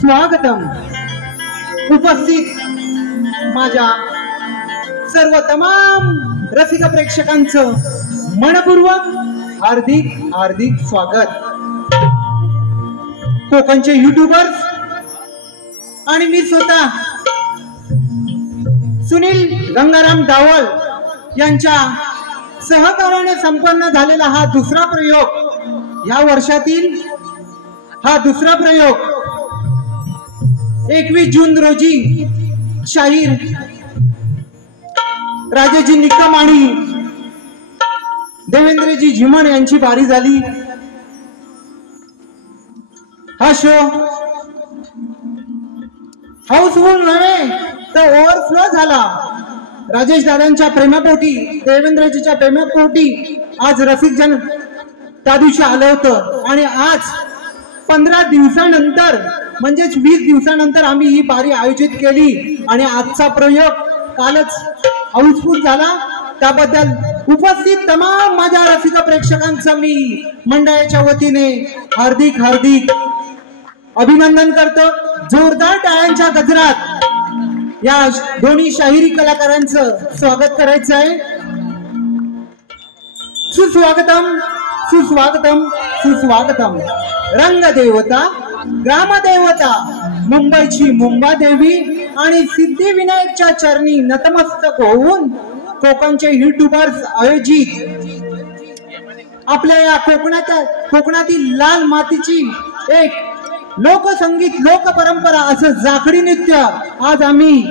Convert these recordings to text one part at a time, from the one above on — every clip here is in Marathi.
स्वागतम. उपस्थित माझ्या सर्व तमाम रसिक प्रेक्षकांचं मनपूर्वक हार्दिक हार्दिक स्वागत. कोकणचे युट्यूबर्स आणि मी स्वतः सुनील गंगाराम डावल यांच्या सहकार्याने संपन्न झालेला हा दुसरा प्रयोग, या वर्षातील हा दुसरा प्रयोग 21 जून रोजी शाहीर राजाजी निकम आणि देवेंद्रजी झिमन यांची बारी झाली. हा शो हाऊसफुल नव्हे तर ओव्हरफ्लो झाला. राजेश दादांच्या प्रेमापोटी, देवेंद्रजीच्या प्रेमापोटी आज रसिक जन त्या दिवशी आलं होतं आणि आज 15 दिवसानंतर म्हणजेच 20 दिवसानंतर आम्ही ही बारी आयोजित केली आणि आजचा प्रयोग कालच हाऊसफुल झाला. त्याबद्दल उपस्थित तमाम माझ्या रसिक प्रेक्षकांचं मी मंडळाच्या वतीने हार्दिक हार्दिक अभिनंदन करतो. जोरदार टाळ्यांच्या गजरात या दोन्ही शाहिरी कलाकारांचं स्वागत करायचं आहे. सुस्वागतम सुस्वागतम सुस्वागतम. रंगदेवता, ग्रामदेवता, मुंबईची मुंबादेवी आणि सिद्धिविनायकच्या चरणी नतमस्तक होऊन कोकणचे युट्यूबर्स आयोजित आपल्या या कोकणातील लाल मातीची एक लोकसंगीत, लोक परंपरा असं जाखडी नृत्य आज आम्ही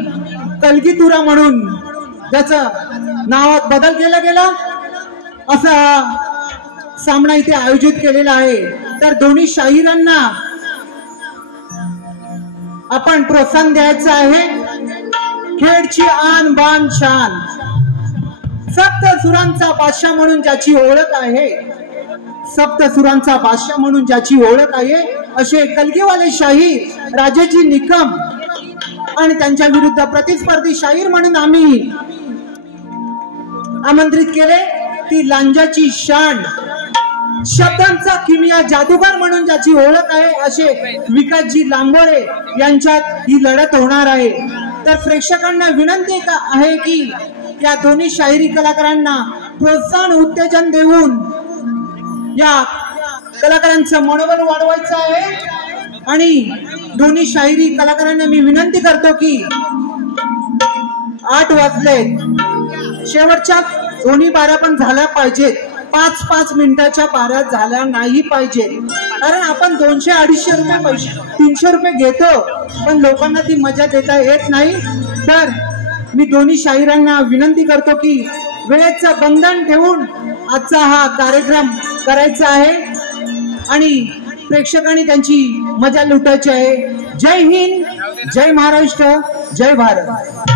कलगीतुरा म्हणून ज्याचं नावात बदल केला गेला असा सामना इथे आयोजित केलेला आहे. तर दोन्ही शाहिरांना आपण प्रोत्साहन द्यायचं आहे. खेडची आन बान शान, सप्त सुरांचा बादशाह म्हणून ज्याची ओळख आहे, सप्त सुरांचा बादशाह म्हणून ज्याची ओळख आहे असे कलगीवाले शाहीर राजाजी निकम आणि त्यांच्या विरुद्ध प्रतिस्पर्धी शाहीर म्हणून आम्ही आमंत्रित केले ती लांजाची शान, शब्दांचा किमिया जादूगार म्हणून ज्याची ओळख आहे असे विकासजी लांबोळे यांच्यात ही लढत होणार आहे. तर प्रेक्षकांना विनंती आहे की या दोन्ही शाहिरी कलाकारांना प्रोत्साहन, उत्तेजन देऊन या कलाकारांचं मनोबल वाढवायचं आहे. आणि दोन्ही शाहिरी कलाकारांना मी विनंती करतो की 8 वाजले, शेवटच्या दोन्ही बाऱ्या पण झाल्या पाहिजेत. 5-5 मिनिटाच्या बाऱ्या झाल्या नाही पाहिजे. कारण आपण 200-250 रुपये पैसे 300 रुपये घेतो पण लोकांना ती मजा देता येत नाही. तर मी दोन्ही शाहिरांना विनंती करतो की वेळेचं बंधन ठेवून आजचा हा कार्यक्रम करायचा आहे आणि प्रेक्षकांनी त्यांची मजा लुटायची आहे. जय हिंद, जय महाराष्ट्र, जय Bharat.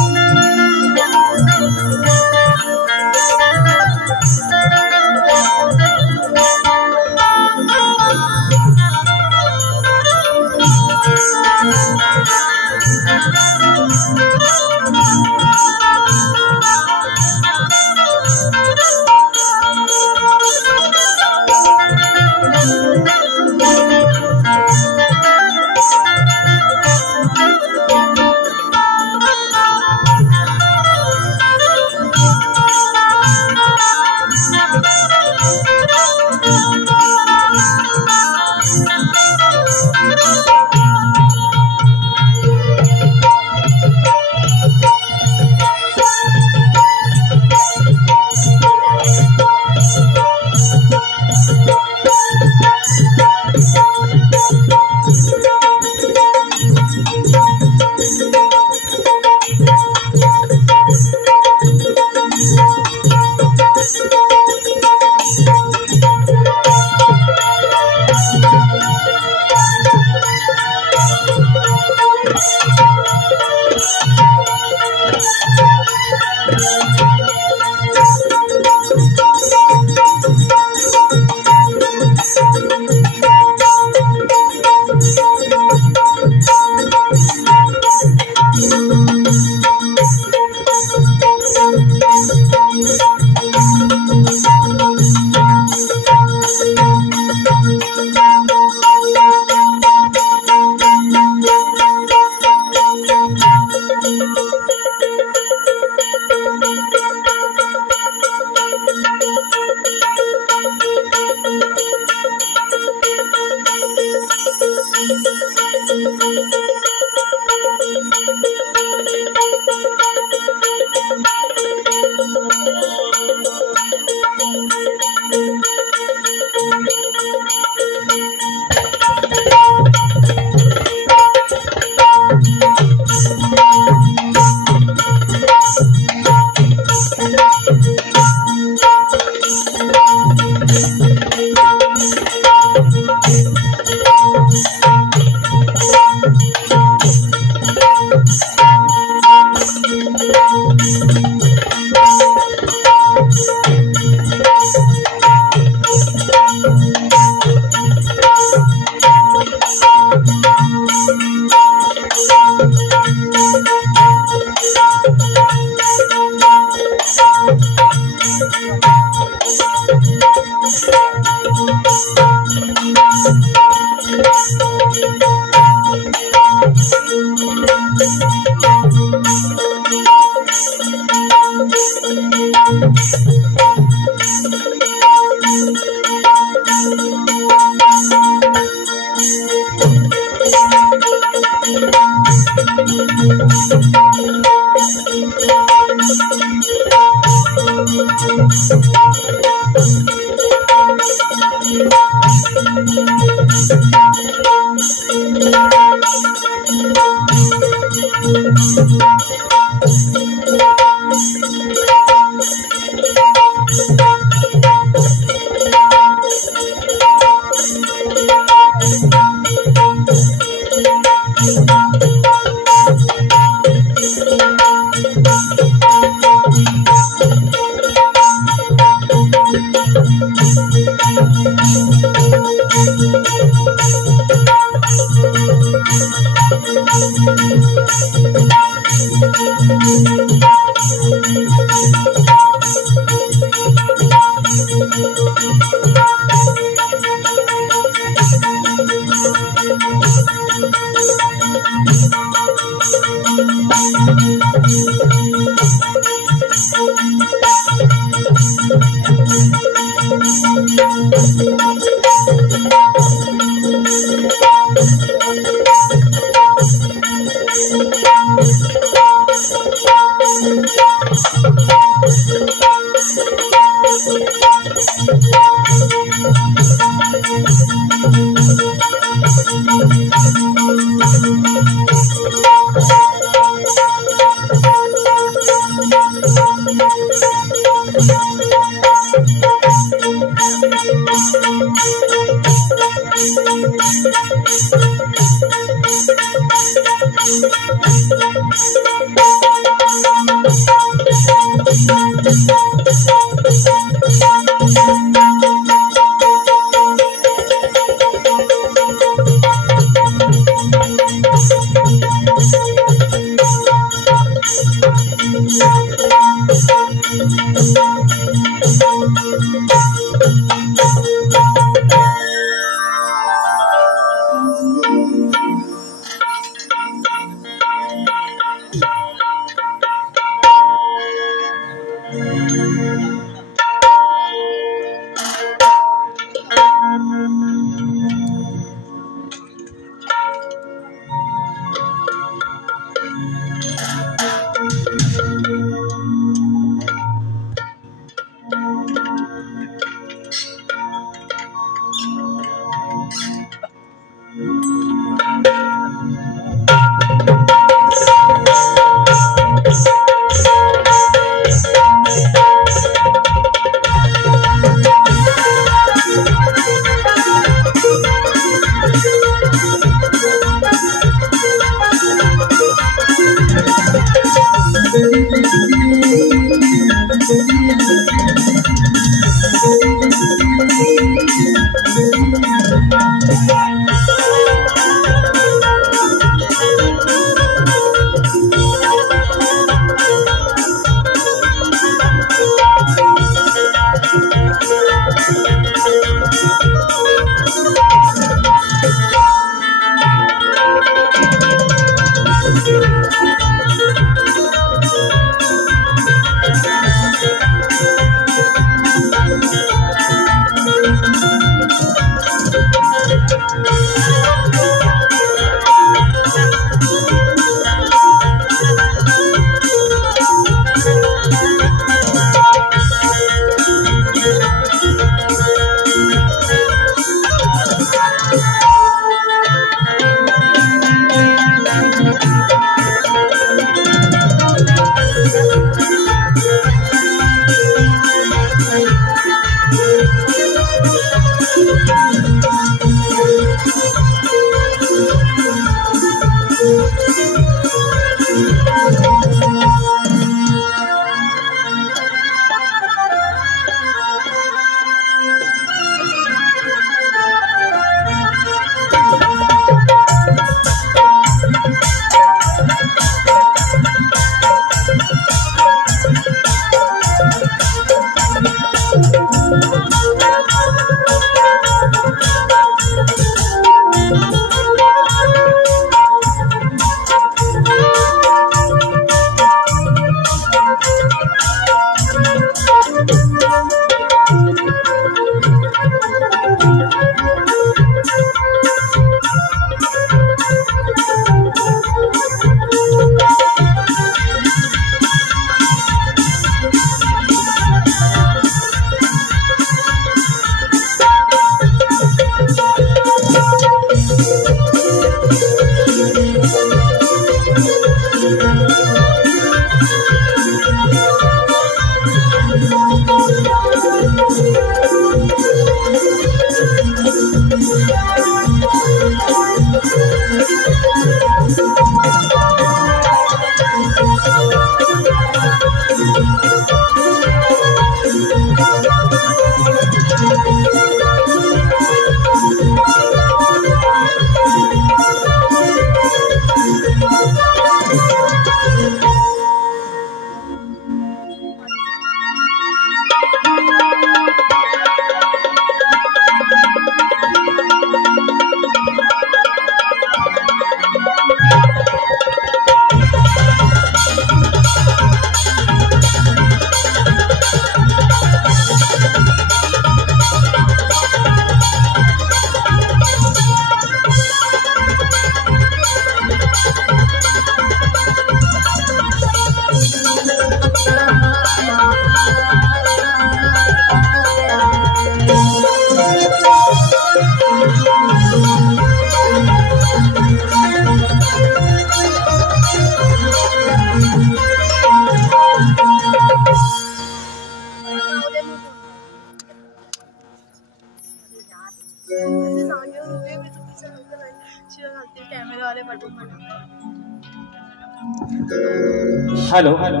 Hello hello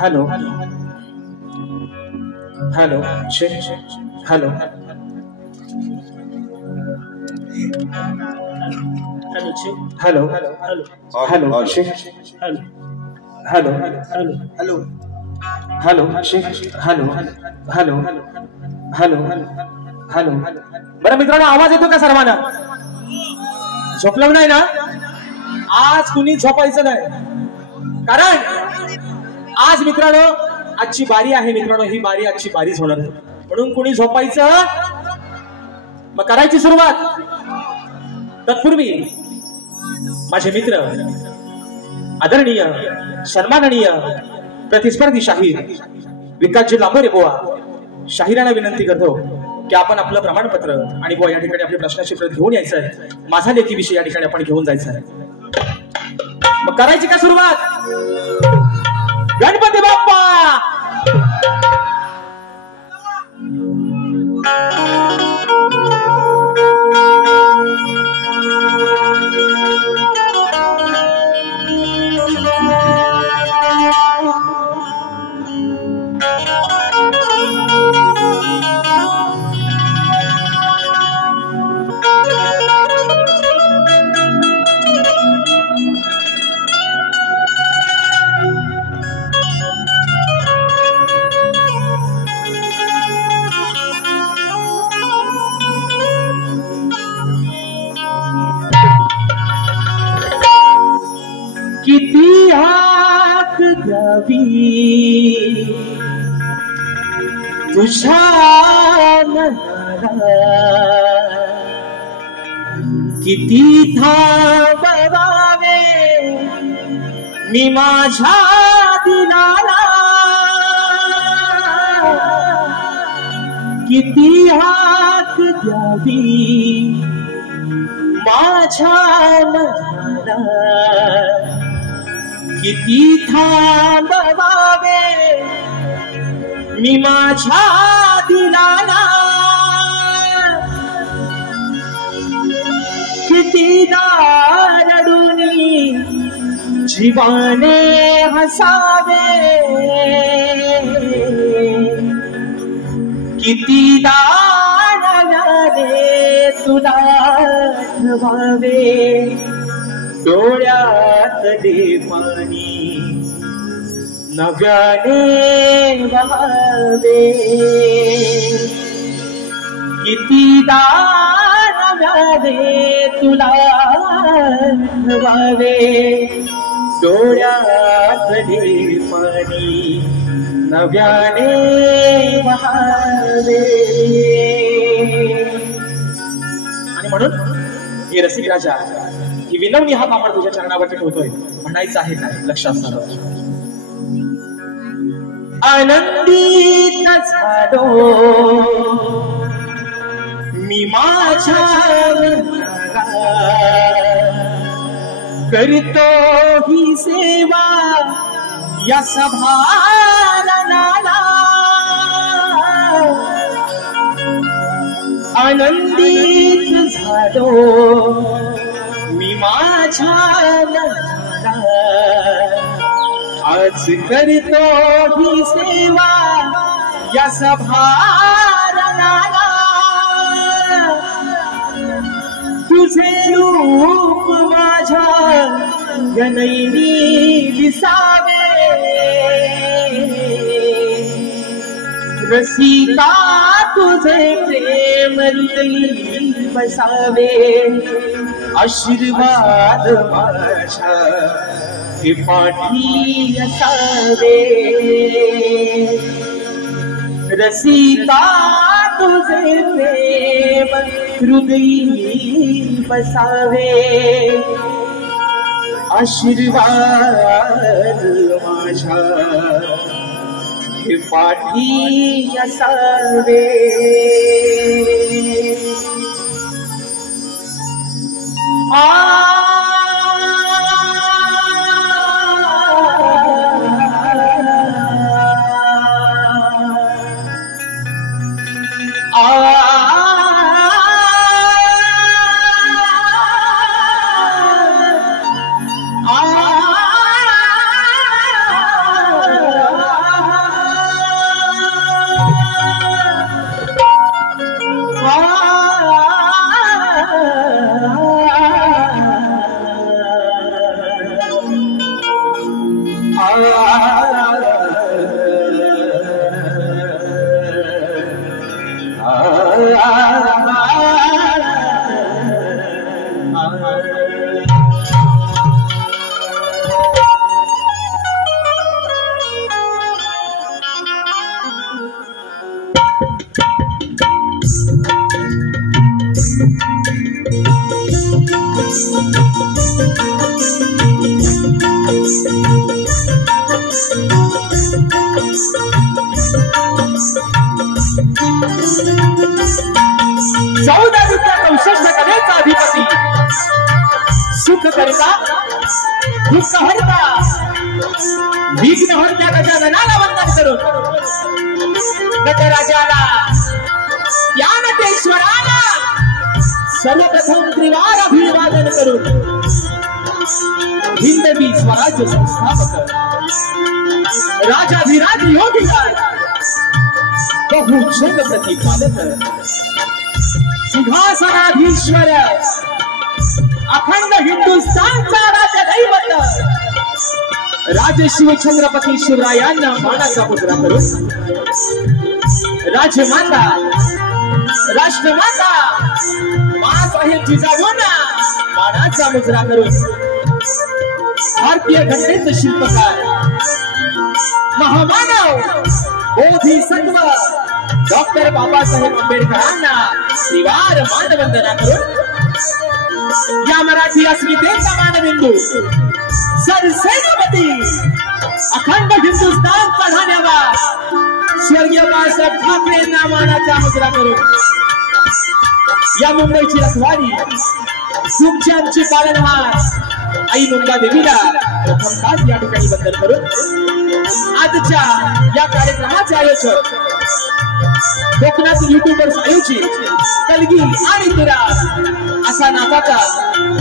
hello hello hello hello hello hello hello hello hello hello hello hello बरं मित्रांनो, आवाज येतो का सर्वांना? झोपलं नाही ना? आज कुणी झोपायचं नाही, कारण आज मित्रांनो आजची बारी आहे. मित्रांनो ही बारी आजची बारीच होणार, म्हणून कुणी झोपायचं. मग करायची सुरुवात. तत्पूर्वी माझे मित्र, आदरणीय सन्माननीय प्रतिस्पर्धी शाहीर विकासजी लांबोरे बुवा, शाहिरांना विनंती करतो की आपण आपलं प्रमाणपत्र आणि बुवा या ठिकाणी आपल्या प्रश्नाची प्रत घेऊन यायचं आहे. माझा लेखी विषय या ठिकाणी आपण घेऊन जायचं आहे. मग करायची का सुरुवात? गणपती बाप्पा. किती हाक द्यावी तुझ्या मनाला, किती थांबवावे मी माझ्या दिलाला, किती हाक द्यावी माझ्या मनाला, किती थांबवावे मी माझ्या दिलाला, किती रडूनी जीवाने हसावे, किती नव्याने तुला ठेवावे, डोळ्यातले पाणी नव्याने वाहावे, किती नव्याने तुला ठेवावे, डोळ्यातले पाणी नव्याने वाहावे. आणि म्हणून हे रसिक राजा, ही विनवणी हा कापड तुझ्या चरणावरती ठेवतोय. म्हणायचं आहे काय? लक्षात झालं. आनंदित झालो मी माझ्या करतो ही सेवा या सभाला, आनंदित झालो मी माझ्या लग्नाला, आज करतो ही सेवा या सभाला, तुझे रूप माझ्या नयनी दिसावे, रसिका तुझे प्रेम हृदयी बसावे, आशीर्वाद माझ्या हे पाठी असावे, रसिका तुझे प्रेम हृदयी बसावे, आशीर्वाद माझ्या हे पाठी असावे. हरता दुःख हरता विघ्न हरता गजाननाला वंदन करून नटराजाला या नटेश्वराला सर्वप्रथम त्रिवार अभिवादन करून हिंदवी स्वराज्य संस्थापक राजाधिराज योगीराज बहुजन प्रतिपादक सिंहासनाधीश्वर अखंड हिंदुस्थानचा राज्य दैवत राजे शिवछत्रपती शिवरायांना मानाचा मुद्रा करून राजमाता राष्ट्रमाता मासाहेब जिजाऊंना मानाचा मुद्रा करून भारतीय घटनेचे शिल्पकार महामानव बोधिसत्व डॉक्टर बाबासाहेब आंबेडकरांना त्रिवार मानवंदना करून या मराठी अस्मितेचा मानबिंदू सरसेनापती अखंड हिंदुस्थानचा धन्यवाद स्वर्गीय बाळासाहेब ठाकरेंना मानाचा मुद्रा करून या मुंबईची रखवारी तुमची आमची पालनहार आई मुंबा देवीला प्रथमतः या ठिकाणी वंदन करून आजच्या या कार्यक्रमाचे आयोजक कोकणातील युट्यूबर्स आयोजित कलगी आणि तुरास असा नावाचा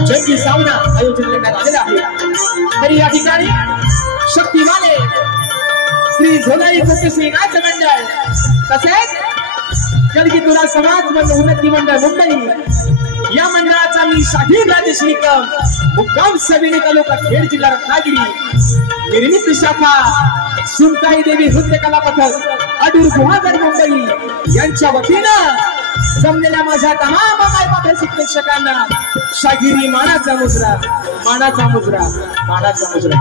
जंगी सामना आयोजित करण्यात आलेला आहे। तरी या ठिकाणी शक्तिवाले श्री झोलाई कुस्ती नाच मंडळ तसेच कलगी तुरास समाज उन्नती मंडळ मुंबई या मंडळाचा मी शाहीर राजेश निकम मुक्काम सविनी तालुका खेड जिल्हा रत्नागिरी निर्मित शाखा सुनताई देवी नृत्य कला पथक अडूर गुहागर मुंबई यांच्या वतीनं जमलेल्या माझ्या तमाम मायबाप प्रेक्षकांना शाहिरी मानाचा मुजरा मानाचा मुजरा मानाचा मुजरा।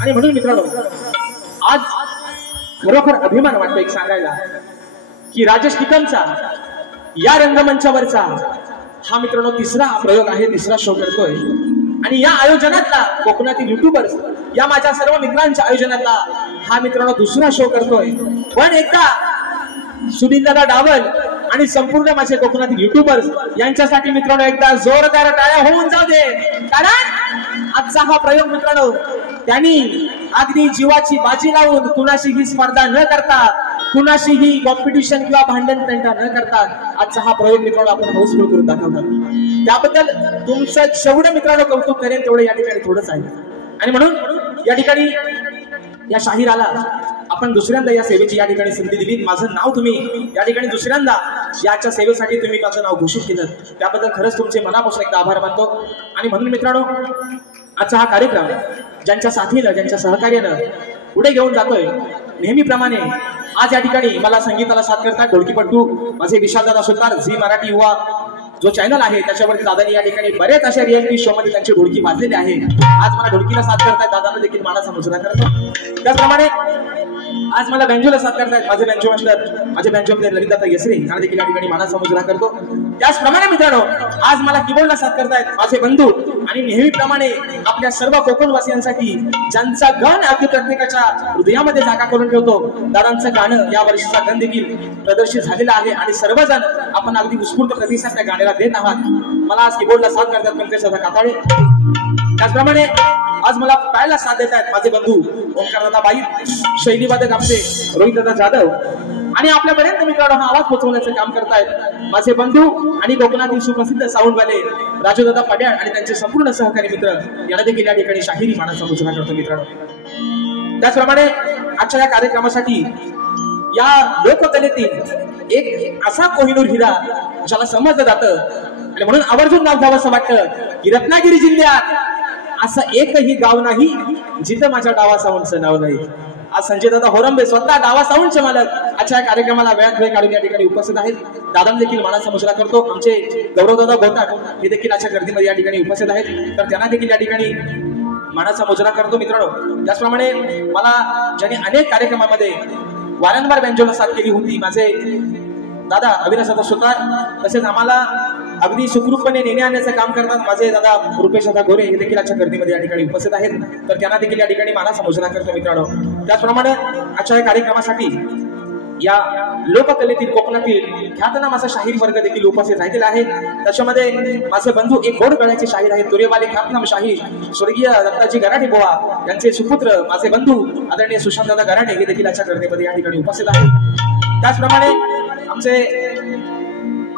आणि म्हणून मित्रांनो आज खरोखर अभिमान वाटतो एक सांगायला की राजेश निकमचा या रंगमंचावरचा हा मित्रांनो तिसरा प्रयोग आहे, तिसरा शो करतोय आणि या आयोजनातला कोकणातील युट्यूबर्स या माझ्या सर्व मित्रांच्या आयोजनातला हा मित्रांनो दुसरा शो करतोय। पण एकदा सुनीलदादा डावल आणि संपूर्ण माझे कोकणातील युट्यूबर्स यांच्यासाठी मित्रांनो एकदा जोरदार टाळ्या होऊन जाऊ दे, कारण आजचा हा प्रयोग मित्रांनो त्यांनी अगदी जीवाची बाजी लावून कुणाशी ही स्पर्धा न करता कुणाशी ही कॉम्पिटिशन किंवा भांडण तंटा न करता आजचा हा प्रयोग मित्रांनो आपण हाऊसफुल करून दाखवतात। त्याबद्दल तुमचं जेवढं मित्रांनो कौतुक करेन तेवढं या ठिकाणी थोडंच आहे। आणि म्हणून या ठिकाणी या शाहिराला आपण दुसऱ्यांदा या सेवेची या ठिकाणी संधी दिली। माझं नाव तुम्ही या ठिकाणी दुसऱ्यांदा याच्या सेवेसाठी तुम्ही माझं नाव घोषित केलं, त्याबद्दल खरंच तुमचे मनापासून एकदा आभार मानतो। आणि म्हणून मित्रांनो आजचा हा कार्यक्रम ज्यांच्या साथीनं ज्यांच्या सहकार्यानं पुढे घेऊन जातोय नेहमीप्रमाणे आज या ठिकाणी मला संगीताला साथ करतात ढोलकीपट्टू माझे विशालदादा सुतार झी मराठी युवा जो चॅनल आहे त्याच्यावरती दादानी या ठिकाणी बरेच अशा रियालिटी शो मध्ये त्यांची ढोलकी वाजलेली आहे। आज मला ढोलकीला साथ करतायत, दादांना देखील मानाचा मुजरा करतो। त्याचप्रमाणे आज मला बँजोला साथ करतायत माझे बँजो मास्टर माझे बँजो प्लेयर ललितदादा यसरे यांना देखील या ठिकाणी मानाचा मुजरा करतो। त्याचप्रमाणे मित्रांनो आज मला कीबोर्डला साथ करतायत माझे बंधू आणि नेहमीप्रमाणे आपल्या सर्व कोकणवासियांसाठी ज्यांचा गण अगदी प्रत्येकाच्या हृदयामध्ये जागा करून ठेवतो दादांचं गाणं या वर्षीचा गण देखील प्रदर्शित झालेला आहे आणि सर्वजण आपण अगदी उत्स्फूर्त प्रतिसाद त्या गाण्याला देत आहात। मला आज कीबोर्डला साथ करतात पंकजदादा काताळे, त्याचप्रमाणे आज मला पायाला साथ देत आहेत माझे बंधू ओंकारदादा बाई, शैलीवादक आमचे रोहितदादा जाधव आणि आपल्यापर्यंत मित्रांनो हा आवाज पोहोचवण्याचं काम करतायत माझे बंधू आणि कोकणातील सुप्रसिद्ध साऊंडवाले राजूदादा पड्याळ आणि त्यांचे संपूर्ण सहकारी मित्र यांना देखील या ठिकाणी शाहिरी मानाचा मुजरा करतो मित्रांनो। त्याचप्रमाणे आजच्या या कार्यक्रमासाठी या लोककलेतील एक असा कोहिनूर हिरा ज्याला समजलं जातं आणि म्हणून आवर्जून नाव घ्यावं असं वाटतं की रत्नागिरी जिल्ह्यात असं एकही गाव नाही जिथं माझ्या डावा साऊंडचं नाव नाही। आज संजय दादा होरंबे स्वतः डावा साऊंडचे मालक आजच्या या कार्यक्रमाला वेळात वेळ काढून या ठिकाणी उपस्थित आहेत। दादा देखील मानाचा मुजरा करतो। आमचे गौरवदादा गोताट हे देखील आजच्या गर्दीमध्ये या ठिकाणी उपस्थित आहेत, तर त्यांना देखील या ठिकाणी मानाचा मुजरा करतो मित्रांनो। त्याचप्रमाणे मला ज्यांनी अनेक कार्यक्रमामध्ये वारंवार बँजोला साथ केली होती माझे दादा अविनाशदादा सुतार, तसेच आम्हाला अगदी सुखरूपपणे नेणे आणण्याचं काम करतात माझे दादा रुपेश दादा गोरे हे देखील आजच्या गर्दीमध्ये या ठिकाणी उपस्थित आहेत, तर त्यांना देखील या ठिकाणी मानाचा मुजरा करतो मित्रांनो। त्याचप्रमाणे आजच्या या कार्यक्रमासाठी या लोककलेतील कोकणातील ख्यातनाम असा शाहीर वर्ग देखील उपस्थित राहिलेला आहे. त्याच्यामध्ये माझे बंधू एक गोड गळ्याचे शाहीर आहेत, तुरेवाले ख्यातनाम शाहीर स्वर्गीय दत्ताजी गराटे बुवा यांचे सुपुत्र माझे बंधू आदरणीय सुशांतदादा गराटे हे देखील आजच्या गर्दीमध्ये या ठिकाणी उपस्थित आहेत. त्याचप्रमाणे आमचे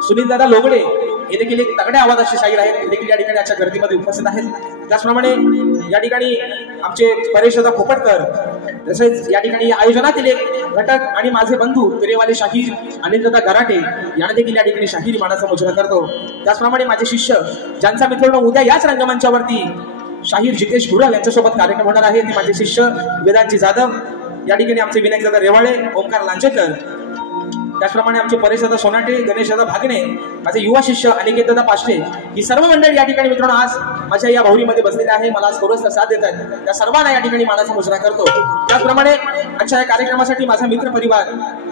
सुनीलदादा लोगडे हे देखील एक तगड्या आवाजाचे शाहीर आहेत, हे देखील या ठिकाणी आजच्या गर्दीमध्ये उपस्थित आहेत. त्याचप्रमाणे या ठिकाणी आमचे परेशदा खोपटकर तसेच या ठिकाणी आयोजनातील एक घटक आणि माझे बंधू तुरेवाले शाहीर अनिलदादा गराटे यांना देखील या ठिकाणी शाहीर मानाचा मुजरा करतो. त्याचप्रमाणे माझे शिष्य ज्यांचा मित्रांनो उद्या याच रंगमंचावरती शाहीर जितेश गुरल यांच्यासोबत कार्यक्रम होणार आहे, ते माझे शिष्य वेदांची जाधव, या ठिकाणी आमचे विनायकदादा रेवाळे, ओंकार लांजेकर, त्याचप्रमाणे आमचे परेशदादा सोनाटे, गणेशदादा भागणे, माझे युवा शिष्य अनिकेतदादा पाष्टे, ही सर्व मंडळी या ठिकाणी मित्रांनो आज माझ्या या भाऊरीमध्ये बसलेले आहे. मला आज थोडंसं साथ देत आहेत, त्या सर्वांना या ठिकाणी मानाचा मुजरा करतो. त्याचप्रमाणे आजच्या या कार्यक्रमासाठी माझा मित्र परिवार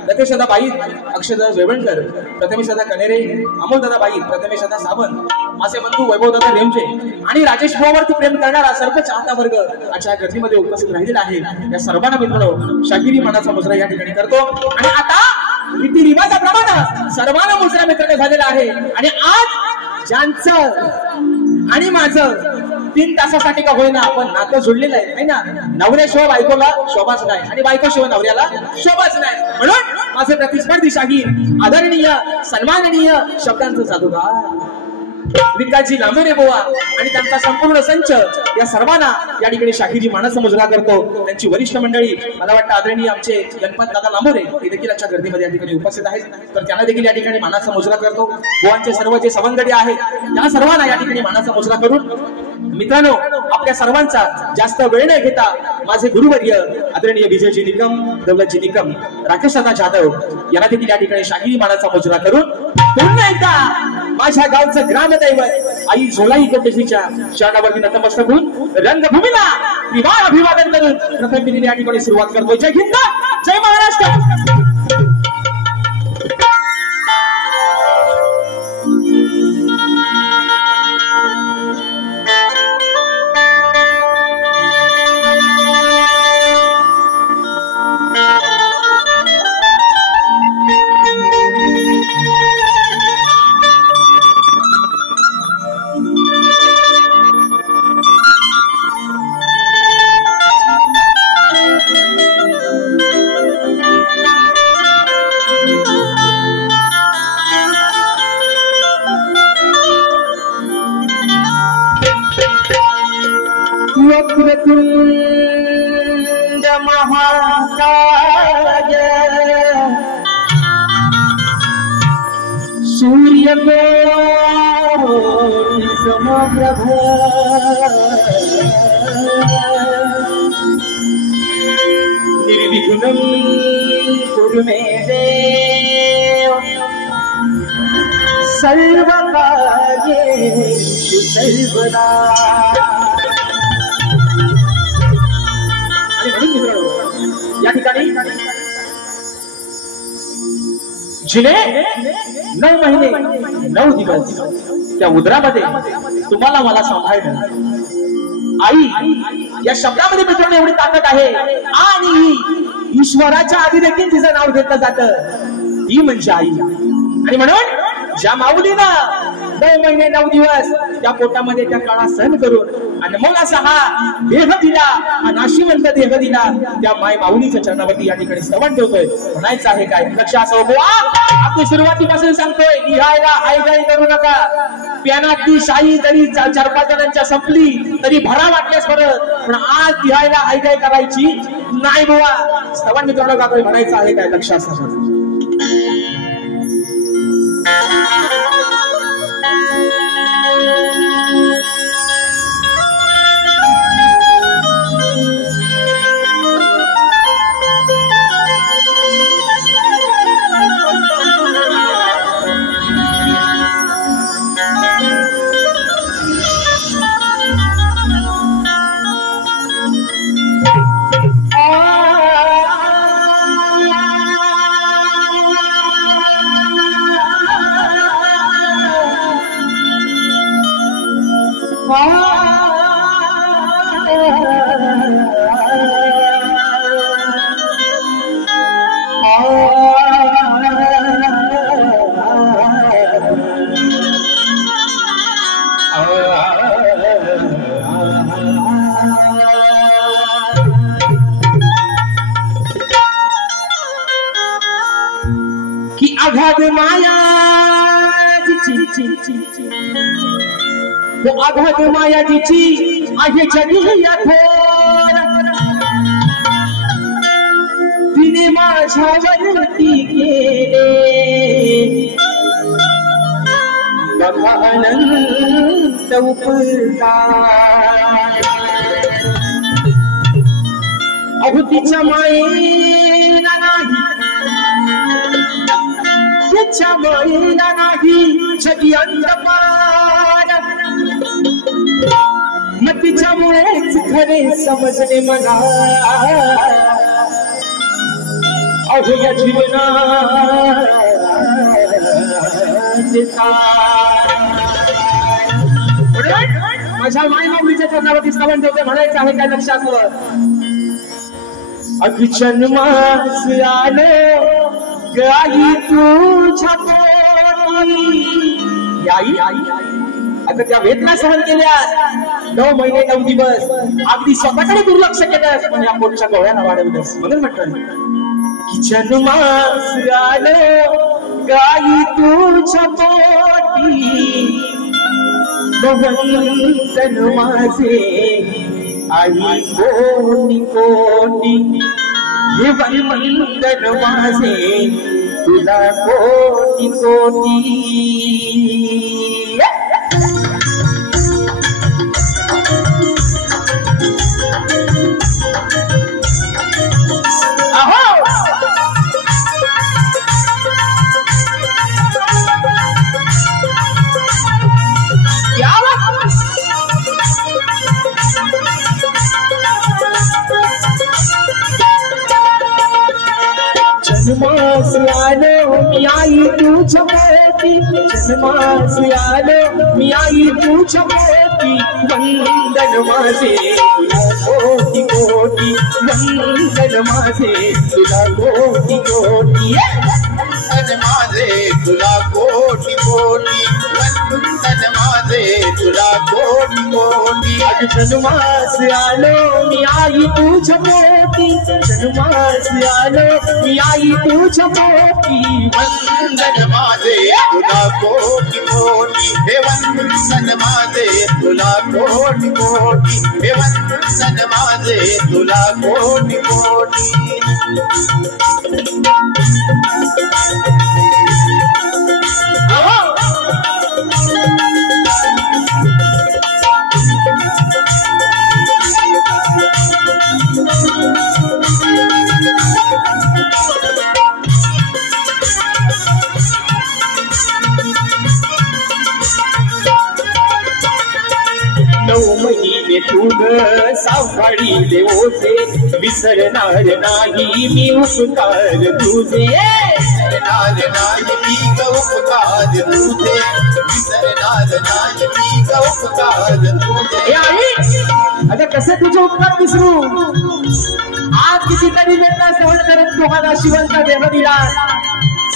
रतेशदादा बाईत, अक्षयदादा वेवणकर, प्रथमेशदादा कनेरे, अमोलदादा बाईत, प्रथमेशदादा सावंत, माझे बंधू वैभवदादा रेमजे आणि राजेश भाऊवरती प्रेम करणारा सर्व चाहता वर्ग आजच्या गर्दीमध्ये उपस्थित राहिलेला आहे. या सर्वांना मित्रांनो शाहिरी मानाचा मुजरा या ठिकाणी करतो. आणि आता रीतिरिवाजाप्रमाणे सर्वांना मुजरा मित्रांनो झालेला आहे. आणि आज ज्यांचं आणि माझं 3 तासासाठी का होईना आपण नातं जुळलेलं आहे ना, नवऱ्याशिवाय बायकोला शोभाच नाही आणि बायकोशिवाय नवऱ्याला शोभाच नाही. म्हणून माझे प्रतिस्पर्धी शाहीर आदरणीय सन्माननीय शब्दांचं जादूगार विकासजी लांबोरे बुवा आणि त्यांचा संपूर्ण संच या सर्वांना या ठिकाणी शाहिरी मानाचा मुजरा करतो. त्यांची वरिष्ठ मंडळी मला वाटतं आदरणीय आमचे गणपत दादा लांबोरे हे देखील आजच्या गर्दीमध्ये या ठिकाणी उपस्थित आहेत, तर त्यांना देखील या ठिकाणी मानाचा मुजरा करतो. बुवांचे सर्व जे सवंगडी आहेत त्या सर्वांना या ठिकाणी मानाचा मुजरा करून मित्रांनो आपल्या सर्वांचा जास्त वेळ न घेता माझे गुरुवर्य आदरणीय विजयजी निकम, दौलतजी निकम, राकेशदादा जाधव यांना देखील या ठिकाणी शाहिरी मानाचा मुजरा करून पुन्हा एकदा माझ्या गावचं ग्रामदैवत आई झोलाई कोटेशीच्या शरणावरती नतमस्तक होऊन रंगभूमीला त्रिवार अभिवादन करून प्रथम या ठिकाणी सुरुवात करतोय. जय हिंद, जय महाराष्ट्र. वक्रतुंड महाकाय सूर्यकोटि समप्रभ निर्विघ्नं कुरु मे देव सर्वकार्येषु सर्वदा. या ठिकाणी जिने 9 महिने 9 दिवस त्या उदरामध्ये तुम्हाला मला सांभाळणं. आई या शब्दामध्ये मित्रांनो एवढी ताकद आहे आणि ईश्वराच्या आधी देखील तिचं नाव घेतलं जातं, ती म्हणजे आई. आणि म्हणून ज्या माऊलीनं 9 महिने 9 दिवस त्या पोटामध्ये त्या काळा सहन करून अनमोल असा हा देह दिला, हा नाशिवंत देह दिला, त्या माय माऊलीच्या चरणावरती या ठिकाणी स्तवन ठेवतोय. म्हणायचं आहे काय लक्ष असं बुवा, आपण सुरुवातीपासून सांगतोय लिहायला हायगाई करू नका. प्यानातली शाही जरी 4-5 जणांच्या संपली तरी भरा वाटल्यास परत, पण आज लिहायला हायगाई करायची नाही बुवा. स्तवन मित्रांनो गातोय, म्हणायचं आहे काय लक्ष असं. Oh अगाध माया अगाध माया तिची आहे जगी थोर तिने माझ्यावरती केले बघा अनंत उपकार अहो तिच्या मायेला नाही तिच्या मायेला नाही जगी अंतपार मग तिच्यामुळेच खरे समजले मला अहो या जीवनात माझ्या मायमाऊलीच्या चरणावरती श्रवण ठेवते म्हणायचं आहे काय लक्षात अभिजन्मास आलो गाई तुझ्या आई आता त्या वेदना सहन केल्या 9 महिने 9 दिवस अगदी स्वतःकडे दुर्लक्ष केलं पण या पोटच्या गोळ्याला वाढवलंस म्हणून म्हटलं की जन्मास आलो गाई तुझ्या पोटी भगवंतन माझे आई कोटी कोटी हे वंदन माझे तुला कोटी कोटी जन्मास आलो मी आई तुझ्या पोटी जन्मास आलो मी आई तुझ्या पोटी वंदन माझे तुला कोटी कोटी वंदन माझे तुला कोटी कोटी वंदन माझे तुला कोटी कोटी वंदन माझे तुला कोटी कोटी जन्मास आलो मी आई तुझ्या पोटी जन्मास आलो मी आई तुझ्या पोटी वंदन माझे तुला कोटी कोटी हे वंदन माझे तुला कोटी कोटी हे वंदन माझे तुला कोटी कोटी तुझ सांभाळीले ओझे विसरणार नाही मी उपकार तुझे विसरणार नाही मी उपकार तुझे विसरणार नाही मी उपकार तुझे आता कसे तुझे उपकार विसरू आज कितीतरी वेदना सहन करत तुम्हाला शिवंत देह दिला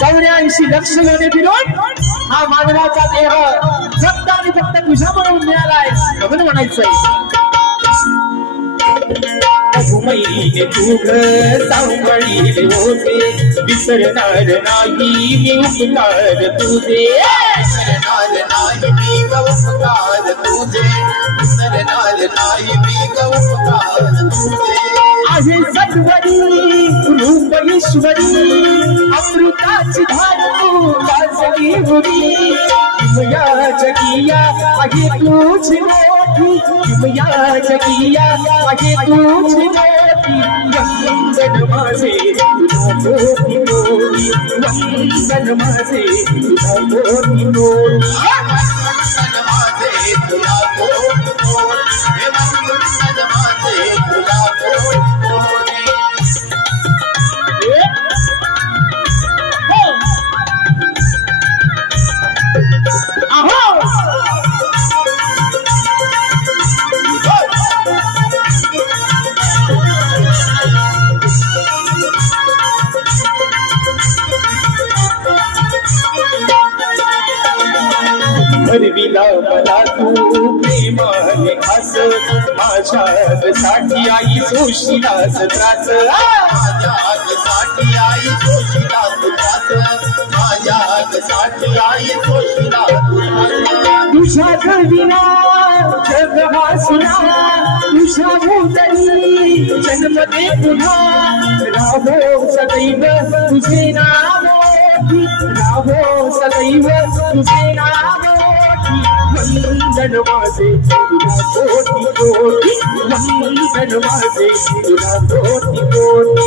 84 लक्ष लोणे फिरून हा मानवाचा देह फक्त आणि फक्त तुझ्यामुळे मिळालाय म्हणून म्हणायचंय घुमईने तुझ सांभाळीले ओझे विसरणार नाही मी उपकार तुझे विसरणार नाही मी उपकार तुझे विसरणार नाही मी उपकार तुझे आहे सत्वरी रूप ईश्वरी अमृताची धार तू वाजवी हुरी या जगिया आहे तुझी मोठी या जगिया आहे तुझी मोठी वंदन माझे तुला कोटी कोटी वंदन माझे तुला कोटी कोटी वंदन माझे तुला कोटी कोटी हे वंदन माझे तुला कोटी कोटी भरविला मला तू प्रेमाने खास माझ्यासाठी आई सुशिलास त्रास माझ्यासाठी आई सुशिलास त्रास माझ्या जगासाठी आई तोशिला तुझ्या विना जग हासना तुझ्या भोवतणी जन्म दे पुन्हा राहो सदैव तुझे नाव राहो सदैव तुझे नाव वंदन माझे तुला कोटी कोटी वंदन माझे तुला कोटी कोटी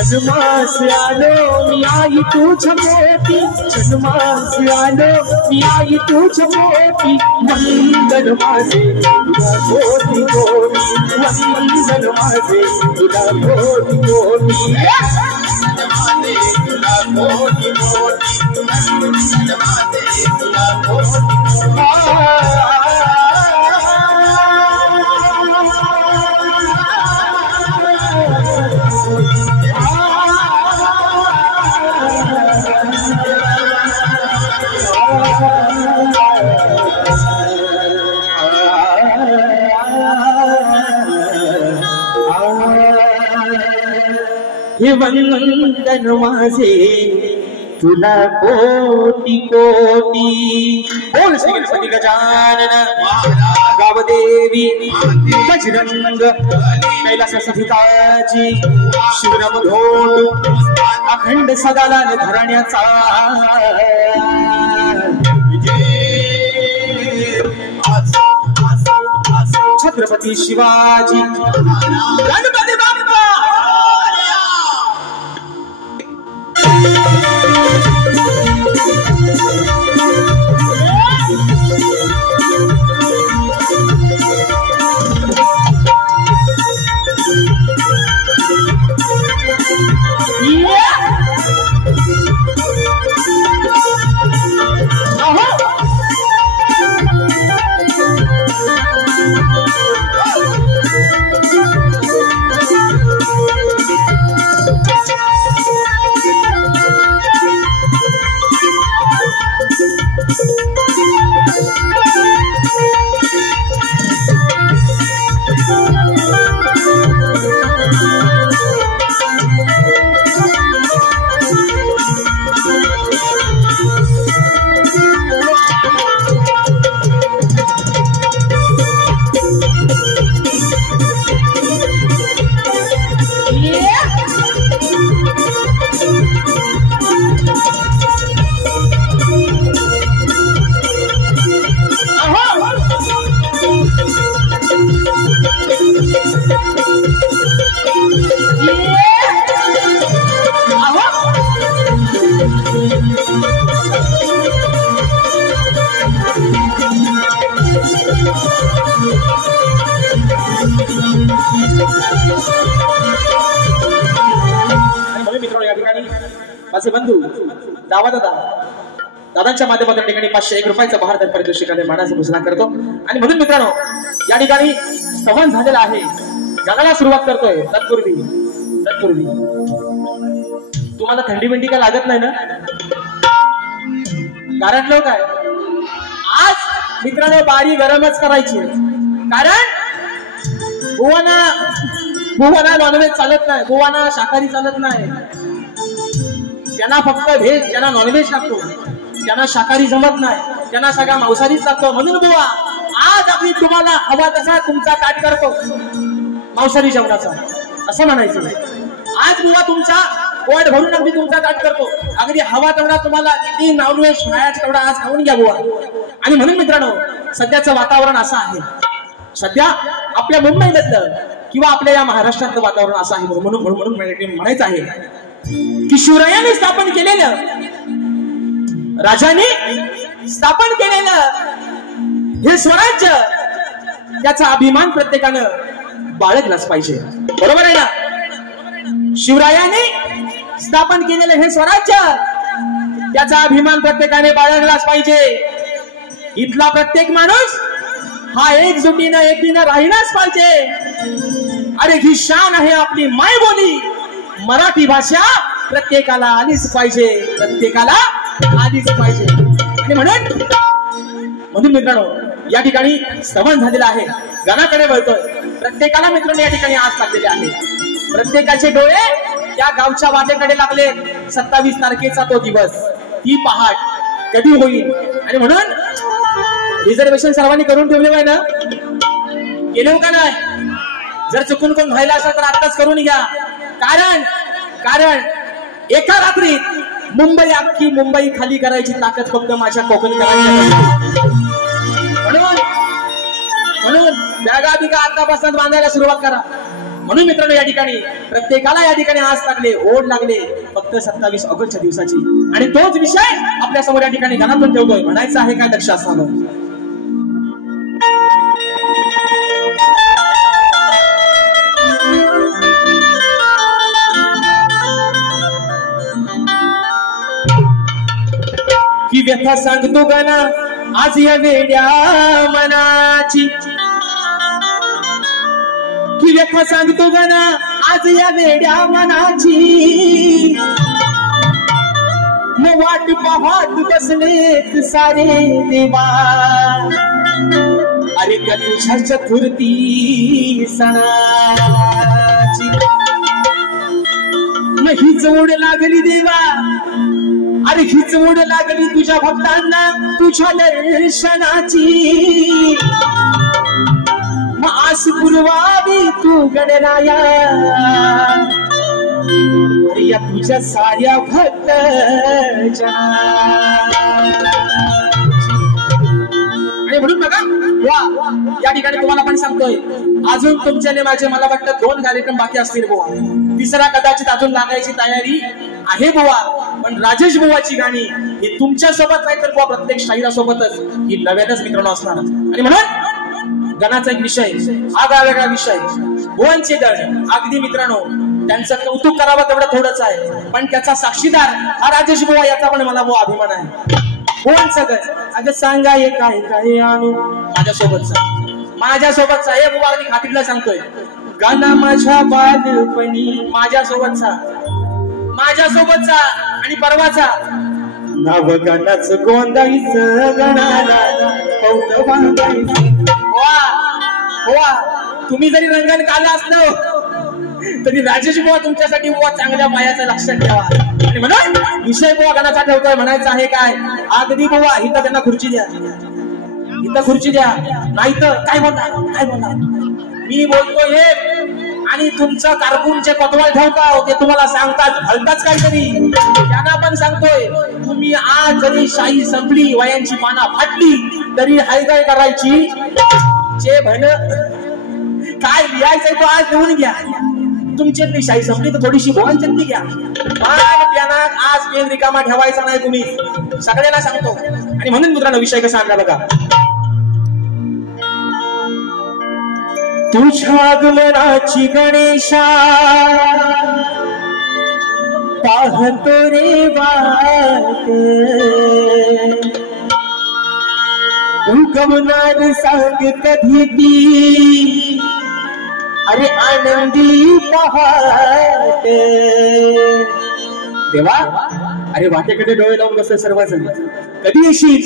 जन्मास आलो मी आई तुझ्या मोठी जन्मास आलो मी आई तुझ्या मोठी वंदन माझे तुला कोटी कोटी वंदन माझे तुला कोटी कोटी हे वंदन माझे तुला कोटी कोटी बोल श्री गणपती गजानन गावदेवी बजरंग कैलास सहिताची शिवराम धोंड अखंड सदालाल घराण्याचा छत्रपती शिवाजी गणपती बाप्पा माझे बंधू दावा दादांच्या माध्यमातून ठिकाणी 501 रुपयाचा बहार पारितोषिकाने मानाची घोषणा करतो आणि म्हणून मित्रांनो या ठिकाणी संवाद झालेला आहे गाण्याला सुरुवात करतोय तत्पूर्वी तुम्हाला थंडी बिंडी काय लागत नाही ना कारण लोक आहे आज मित्रांनो बारी गरमच करायची कारण बुवाना नॉनव्हेज चालत नाही बुवाना शाकाहारी चालत नाही त्यांना फक्त व्हेज त्यांना नॉनव्हेज लागतो त्यांना शाकाहारी जमत नाही त्यांना सगळा मांसाहारीच लागतो म्हणून बुवा आज आम्ही तुम्हाला हवा तसा तुमचा ताट करतो मांसाहारी जेवणाचा असं म्हणायचं नाही आज बुवा तुमचा पोट भरून अगदी तुमचा ताट करतो अगदी हवा तेवढा तुम्हाला किती नॉनव्हेज खायचं तेवढा आज खाऊन घ्या बुवा आणि म्हणून मित्रांनो सध्याचं वातावरण असं आहे सध्या आपल्या मुंबईमधलं किंवा आपल्या या महाराष्ट्रातलं वातावरण असं आहे म्हणून म्हणायचं आहे की शिवरायाने स्थापन केलेलं राजाने स्थापन केलेलं हे स्वराज्य त्याचा अभिमान प्रत्येकानं बाळगलाच पाहिजे बरोबर आहे ना शिवरायाने स्थापन केलेलं हे स्वराज्य त्याचा अभिमान प्रत्येकाने बाळगलाच पाहिजे इथला प्रत्येक माणूस हा एकजुटीनं एकटीनं राहिलाच पाहिजे अरे ही शान आहे आपली मायबोली मराठी भाषा प्रत्येकाला आलीच पाहिजे आणि म्हणून मित्रांनो या ठिकाणी संवाद झालेला आहे गाण्याकडे वळतोय प्रत्येकाला मित्रांनो या ठिकाणी आज लागलेले आहे. प्रत्येकाचे डोळे त्या गावच्या वाटेकडे लागले. 27 तारखेचा तो दिवस, ती पहाट कधी होईल. आणि म्हणून रिझर्वेशन सर्वांनी करून ठेवले आहे ना, केले का नाही? जर चुकून कोण व्हायला असेल तर आत्ताच करून घ्या. कारण एका रात्रीत मुंबई अख्खी मुंबई खाली करायची ताकद फक्त माझ्या कोकणकरांच्या. म्हणून बॅगा बिगा आतापासून बांधायला सुरुवात करा. म्हणून मित्रांनो या ठिकाणी प्रत्येकाला या ठिकाणी आज लागले, ओढ लागले फक्त 27 ऑगस्टच्या दिवसाची. आणि तोच विषय आपल्या समोर या ठिकाणी गाण्यातून ठेवतोय. म्हणायचं आहे काय लक्ष असावं. की व्यथा सांगतो गाना आज या वेड्या मनाची. की व्यथा सांगतो गाना आज या वेड्या मनाची. मग वाट पाहत बसलेत सारे देवा. अरे त्या तुझ्या चतुर्थी सणाची. मग हीच ओढ लागली देवा. अरे हीच ओढ लागली तुझ्या भक्तांना तुझ्या दर्शनाची. मग आस पुरवावी तू गणराया. अरे या तुझ्या साऱ्या भक्त आणि म्हणून बघा वा या ठिकाणी तुम्हाला पण सांगतोय अजून तुमच्याने माझे मला वाटतं 2 कार्यक्रम बाकी असतील बुवा. तिसरा कदाचित अजून लागायची तयारी आहे बुवा. पण राजेश बुवाची गाणी ही तुमच्या सोबत नाही तर बुवा प्रत्येक शाहिरा सोबतच ही नव्यानच मित्रांनो असणार. आणि म्हणून गणाचा एक विषय हा वेगळा विषय. बुवांचे गण अगदी मित्रांनो त्यांचं कौतुक करावं तेवढं थोडंच आहे. पण त्याचा साक्षीदार हा राजेश बुवा याचा पण मला बुवा अभिमान आहे. बुवांचं गण अगं सांगा हे काय काय आणू माझ्यासोबतचा हे बुवा अगदी खात्रीला सांगतोय. गाणं माझ्या बालपणी माझ्यासोबतचा आणि परवाचा. नाव गाण्याचं गोंदाईचं गणाला वा तुम्ही जरी रंगण काला असलं तरी राजेश बुवा तुमच्यासाठी बुवा चांगल्या पायाचं लक्षात ठेवा. आणि म्हणून विषय बुवा गाण्याचा ठेवतोय. म्हणायचं आहे काय अगदी बुवा इथं त्यांना खुर्ची द्या. इथं खुर्ची द्या नाही तर काय बोलणार मी बोलतो हे. आणि तुमचं कारकूनचे पतवाल ठेवता ते तुम्हाला सांगतात घालताच काहीतरी. त्यांना पण सांगतोय तुम्ही आज जरी शाही संपली वयांची पाना फाटली तरी हायगाय करायची. जे म्हण काय लिहायचंय तो आज लिहून घ्या. तुमच्यातली शाही संपली तर थोडीशी भुवांच्यातली घ्या. आज पेन रिकामा ठेवायचा नाही तुम्ही सगळ्यांना सांगतो. आणि म्हणून मित्रांनो विषय कसा आणला बघा. तुझ्या आगमनाची गणेशा पाहतो रे वाट. उगवणार सांग कधी ती अरे आनंदी पहाट. देवा अरे वाटेकडे डोळे लावून बस सर्वजण. कधी येशील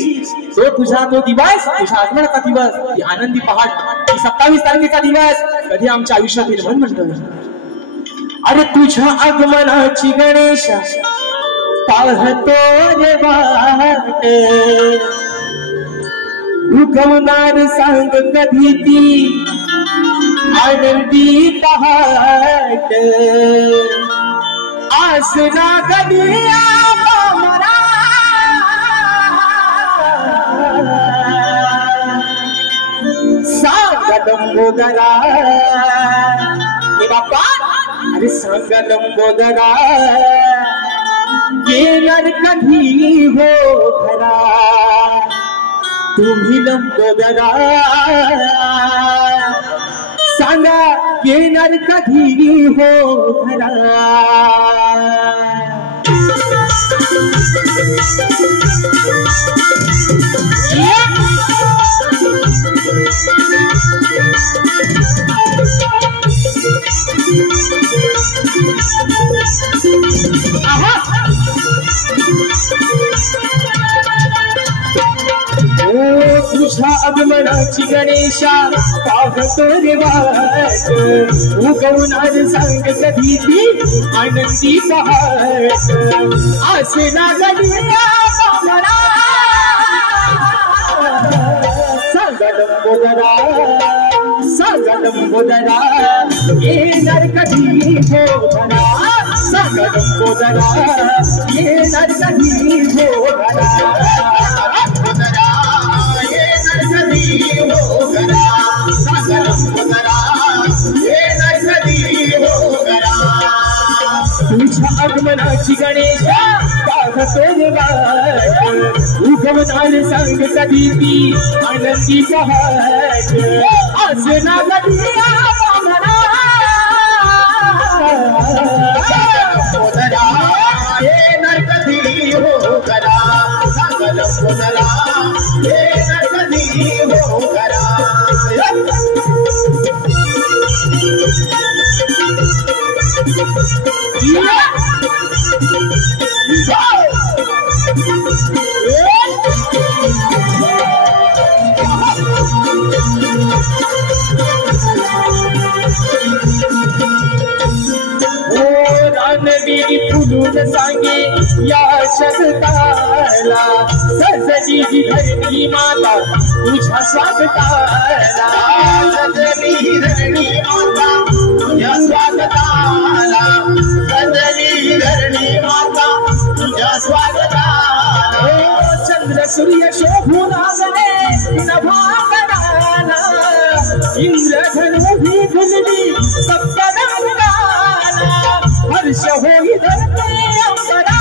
तो दिवस तुझ्या आगमनाचा दिवस ती आनंदी पहाट 27 तारखेचा दिवस कधी आमच्या आयुष्यात येईल म्हणतो. अरे तुझ्या आगमनाची गणेशा पाहतो रे वाट. उगवणार सांग कधी ती आनंदी पहाट. आसरा कधी मला सांग लंबोदरा. हे बाप्पा अरे सांग लंबोदरा येणार कधी हो खरा. तुम्ही लंबोदरा सांगा येणार कधी हो खरा. तुझ्या आगमनाची गणेशा पाहतो रे वाट उगवणार सांग कधी ती आनंदी पहाट असे ना गणिया पावरा सांगा लंबोदरा सांगा लंबोदरा येणार कधी भोगरा सांगा लंबोदरा येणार कधी भोगरा तुझ्या आगमनाची गणेशा पाहतो रे वाट उगवणार सांग कधी ती आनंदी पहाट असं ना कधी येणार कधी हो करा सांग लंबोदरा येणार कधी हो करा रणवीर फुलून सांगे या जगताला सजली जी धरणी माता तुझ्या स्वागताला सजली धरणी माता तुझ्या स्वागताला सजली धरणी माता तुझ्या स्वागताला चंद्र सूर्य शोभून लागले नभागणाला इंद्रधनु भी फुलली सप्तरंगाला हर्ष होई धरते अंबरा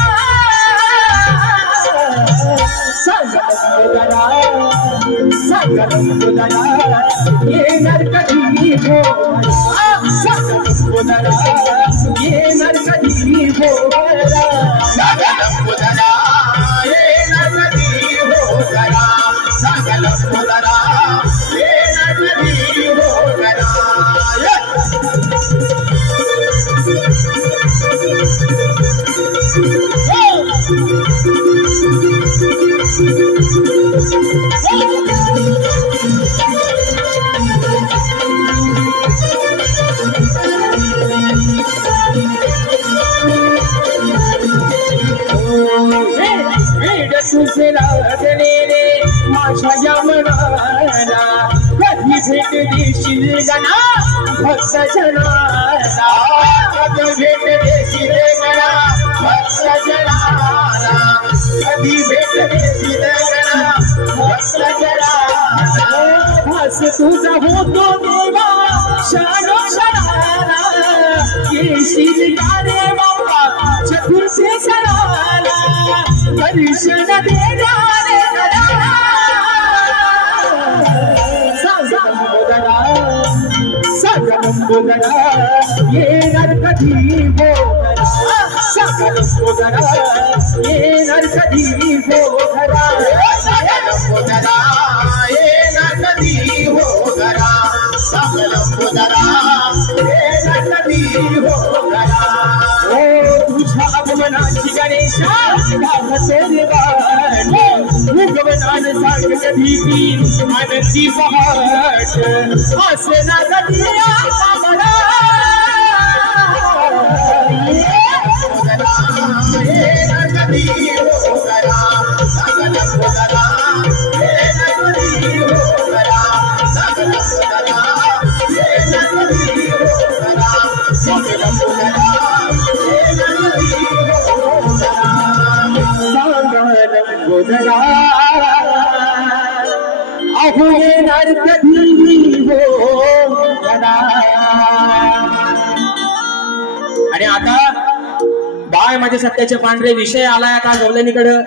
सांगा लंबोदरा येणार कधी भोगरा सांगा लंबोदरा येणार कधी भोगरा सांगा लंबोदरा येणार कधी भोगरा सांगा लंबोदरा येणार कधी भोगरा तुझे लागले रे माझ्या या मनाला कधी भेट देशील गणा भक्त जनाला कधी भेट देशील गणा भक्त जनाला कधी भेट देशील गणा भक्त जनाला भास तुझा होतो देवा शानो शराला येशील रे बाप्पा चतुर्थी सणाला दर्शन देणारे सांगा लंबोदरा येणार कधी भोगरा सांगा लंबोदरा येणार कधी भोगरा सांगा लंबोदरा येणार कधी भोगरा सांगा लंबोदरा येणार कधी भोगरा तुझ्या आगमनाची गणेशा पाहतो रे वाट उगवणार सांग कधी ती आनंदी पहाट असे ना कधी आम्हाला येणार कधी भोगरा सांगा लंबोदरा येणार कधी भोगरा सांगा लंबोदरा येणार कधी भोगरा सांगा लंबोदरा लंबोदरा अहो येणार कधी भोगरा. आणि आता बाय माझे सत्याचे पांढरे विषय आलाय आता गवलनीकडं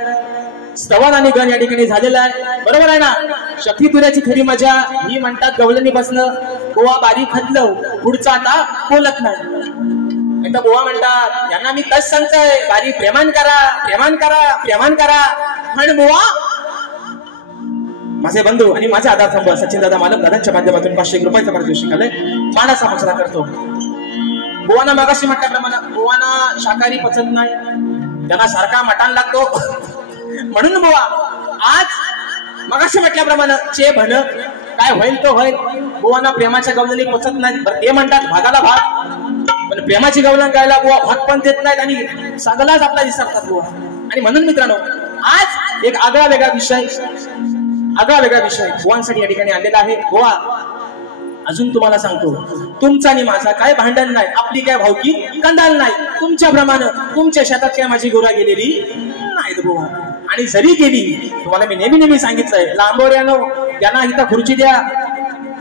स्तवन आणि गण या ठिकाणी झालेला आहे. बरोबर आहे ना. शक्ती तुऱ्याची खरी मजा ही म्हणतात गवलनी बसणं. गोवा बारीक खतलं पुढचा आता बोलत नाही. एकदा गोवा म्हणतात यांना मी तस सांगतोय बारी प्रेमान करा प्रेमान करा प्रेमान करा. आणि गोवा माझे बंधू आणि माझे आधारस्तंभ सचिन दादा मालक दादांच्या माध्यमातून 500 रुपयाचा पारितोषिक आले मानाचा मुजरा करतो. गोवाना मागाशी म्हटल्याप्रमाणे गोवाना शाकाहारी पचत नाही त्यांना सारखा मटण लागतो. म्हणून बुवा आज मगाशी म्हटल्याप्रमाणे चे भन काय होईल तो होईल. बुवांना प्रेमाच्या गवलनी पचत नाही. ते म्हणतात भागाला भाग, पण प्रेमाची गवलन गायला बुवा भाग पण देत नाहीत आणि सगळाच आपला विसरतात बुवा. आणि म्हणून मित्रांनो आज एक आगळा वेगळा विषय बुवांसाठी या ठिकाणी आलेला आहे. बुवा अजून तुम्हाला सांगतो, तुमचा आणि माझा काय भांडण नाही, आपली काय भावकी कंदाल नाही. तुमच्याप्रमाणे तुमच्या शेतात काय माझी गोरा गेलेली नाहीत बुवा. आणि जरी गेली, तुम्हाला मी नेहमी सांगितलंय, लांबोऱ्यानो त्यांना इथं खुर्ची द्या.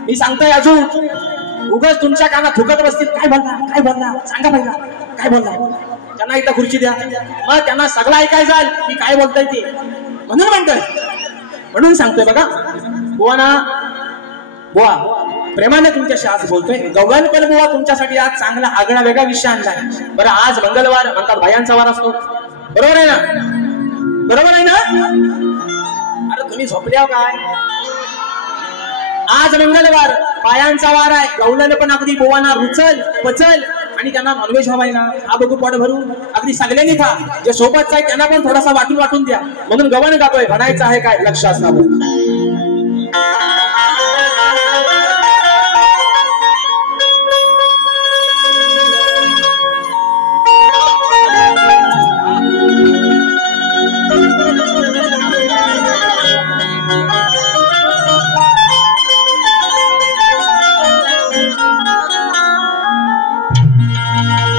मी सांगतोय अजून उगाच तुमच्या कानात थुकत बसतील. काय बोलला सांगा पहिला, काय बोलला. त्यांना इथं खुर्ची द्या, मग त्यांना सगळं ऐकाय जाल मी काय बोलताय ते. म्हणून सांगतोय बघा बुवा प्रेमाने तुमच्याशी आज बोलतोय. गवळण पण बुवा तुमच्यासाठी आज चांगला आगळा वेगळा विषय आणलाय. बरं आज मंगळवार म्हणतात बायांचा वार असतो, बरोबर आहे ना. अरे तुम्ही झोपल्या काय. आज मंगळवार बायांचा वार आहे. गवळण पण अगदी बुवांना रुचल पचल आणि त्यांना नॉनव्हेज हवाय ना, हा बघू पोट भरून अगदी सगळ्यांनी खा. जे सोबत आहे त्यांना पण थोडासा वाटून द्या. म्हणून गवळण गातोय, म्हणायचं आहे काय लक्ष असावं.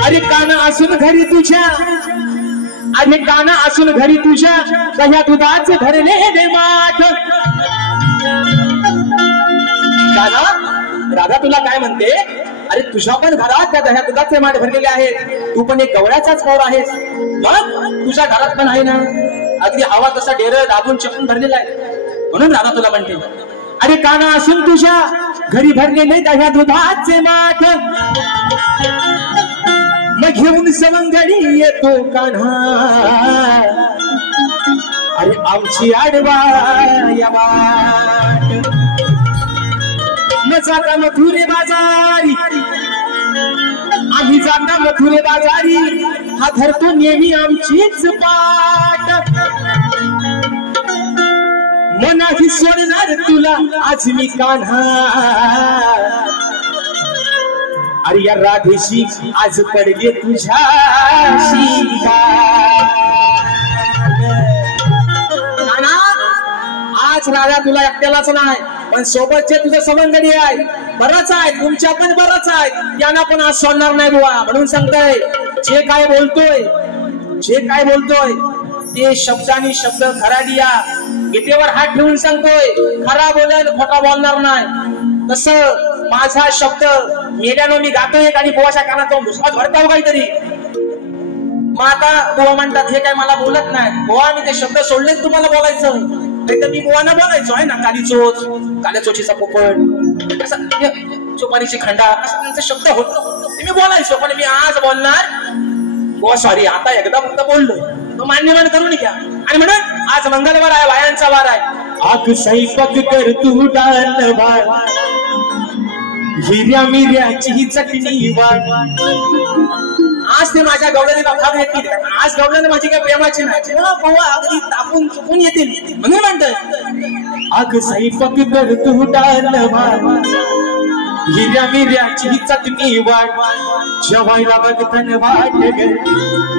अरे काना असून घरी तुझ्या, अरे काना असून घरी तुझ्या, दह्या दुधाचे भरले दे माठ. काना राधा तुला काय म्हणते, अरे तुझ्या पण घरात त्या दह्या दुधाचे माठ भरलेले आहेत. तू पण एक गवळ्याचाच पोर आहेस, मग तुझ्या घरात पण आहे ना अगदी हवा तसा डेर दाबून चपून भरलेला आहे. म्हणून राधा तुला म्हणते, अरे काना असून तुझ्या घरी भरलेले दह्या दुधाचे माठ, मग घेऊन सवंगडी येतो कान्हा. अरे आमची आडवा या वाट, न जाता मथुरे बाजारी, आम्ही जाता मथुरे बाजारी, हा धरतो नेहमी आमचीच पाट. मनाही सोडणार तुला आज मी कान्हा, अरे या राधेशी आज पडले तुझ्याशी. आज राधा तुला एकट्यालाच नाही, पण सोबतचे तुझं सवंगडी आहे, बरंच आहे, तुमच्या पण बरंच आहे, यांना पण आज सोडणार नाही बुवा. म्हणून सांगताय, जे काय बोलतोय ते शब्दानी शब्द खरा दिया. गीतेवर हात ठेवून सांगतोय, खरा बोलेल खोटा बोलणार नाही. तसं माझा शब्द मेल्यानं मी गातोय आणि बुवाच्या कानात तो मुसळा भरताव काहीतरी. मग आता बुवा म्हणतात हे काय मला बोलत नाही. बुवा मी ते शब्द सोडलेच तुम्हाला बोलायचं, नाही तर मी बुवांना बोलायचो आहे ना. काल्या चोचीचा पोपट, असं चोपारीची खंडा, असं त्यांचे शब्द होत मी बोलायचो. पण मी आज बोलणार बुवा सॉरी, आता एकदा फक्त बोललो, तो मान्यमान करून घ्या. आणि म्हणून आज मंगळवार आहे, बायांचा वार आहे. आग स्वयंपाक कर तू डाल भात, हिऱ्या मिऱ्याची चटणी वाट. आज ते माझ्या गवळणीला भाग येतील. आज गवळण माझी काय प्रेमाची नाही, अगदी तापून चुकून येतील. म्हणून म्हणतोय, आग स्वयंपाक कर तू डाल भात, हिऱ्या मिऱ्याची चटणी वाट. जेवायला बघतन वाट ग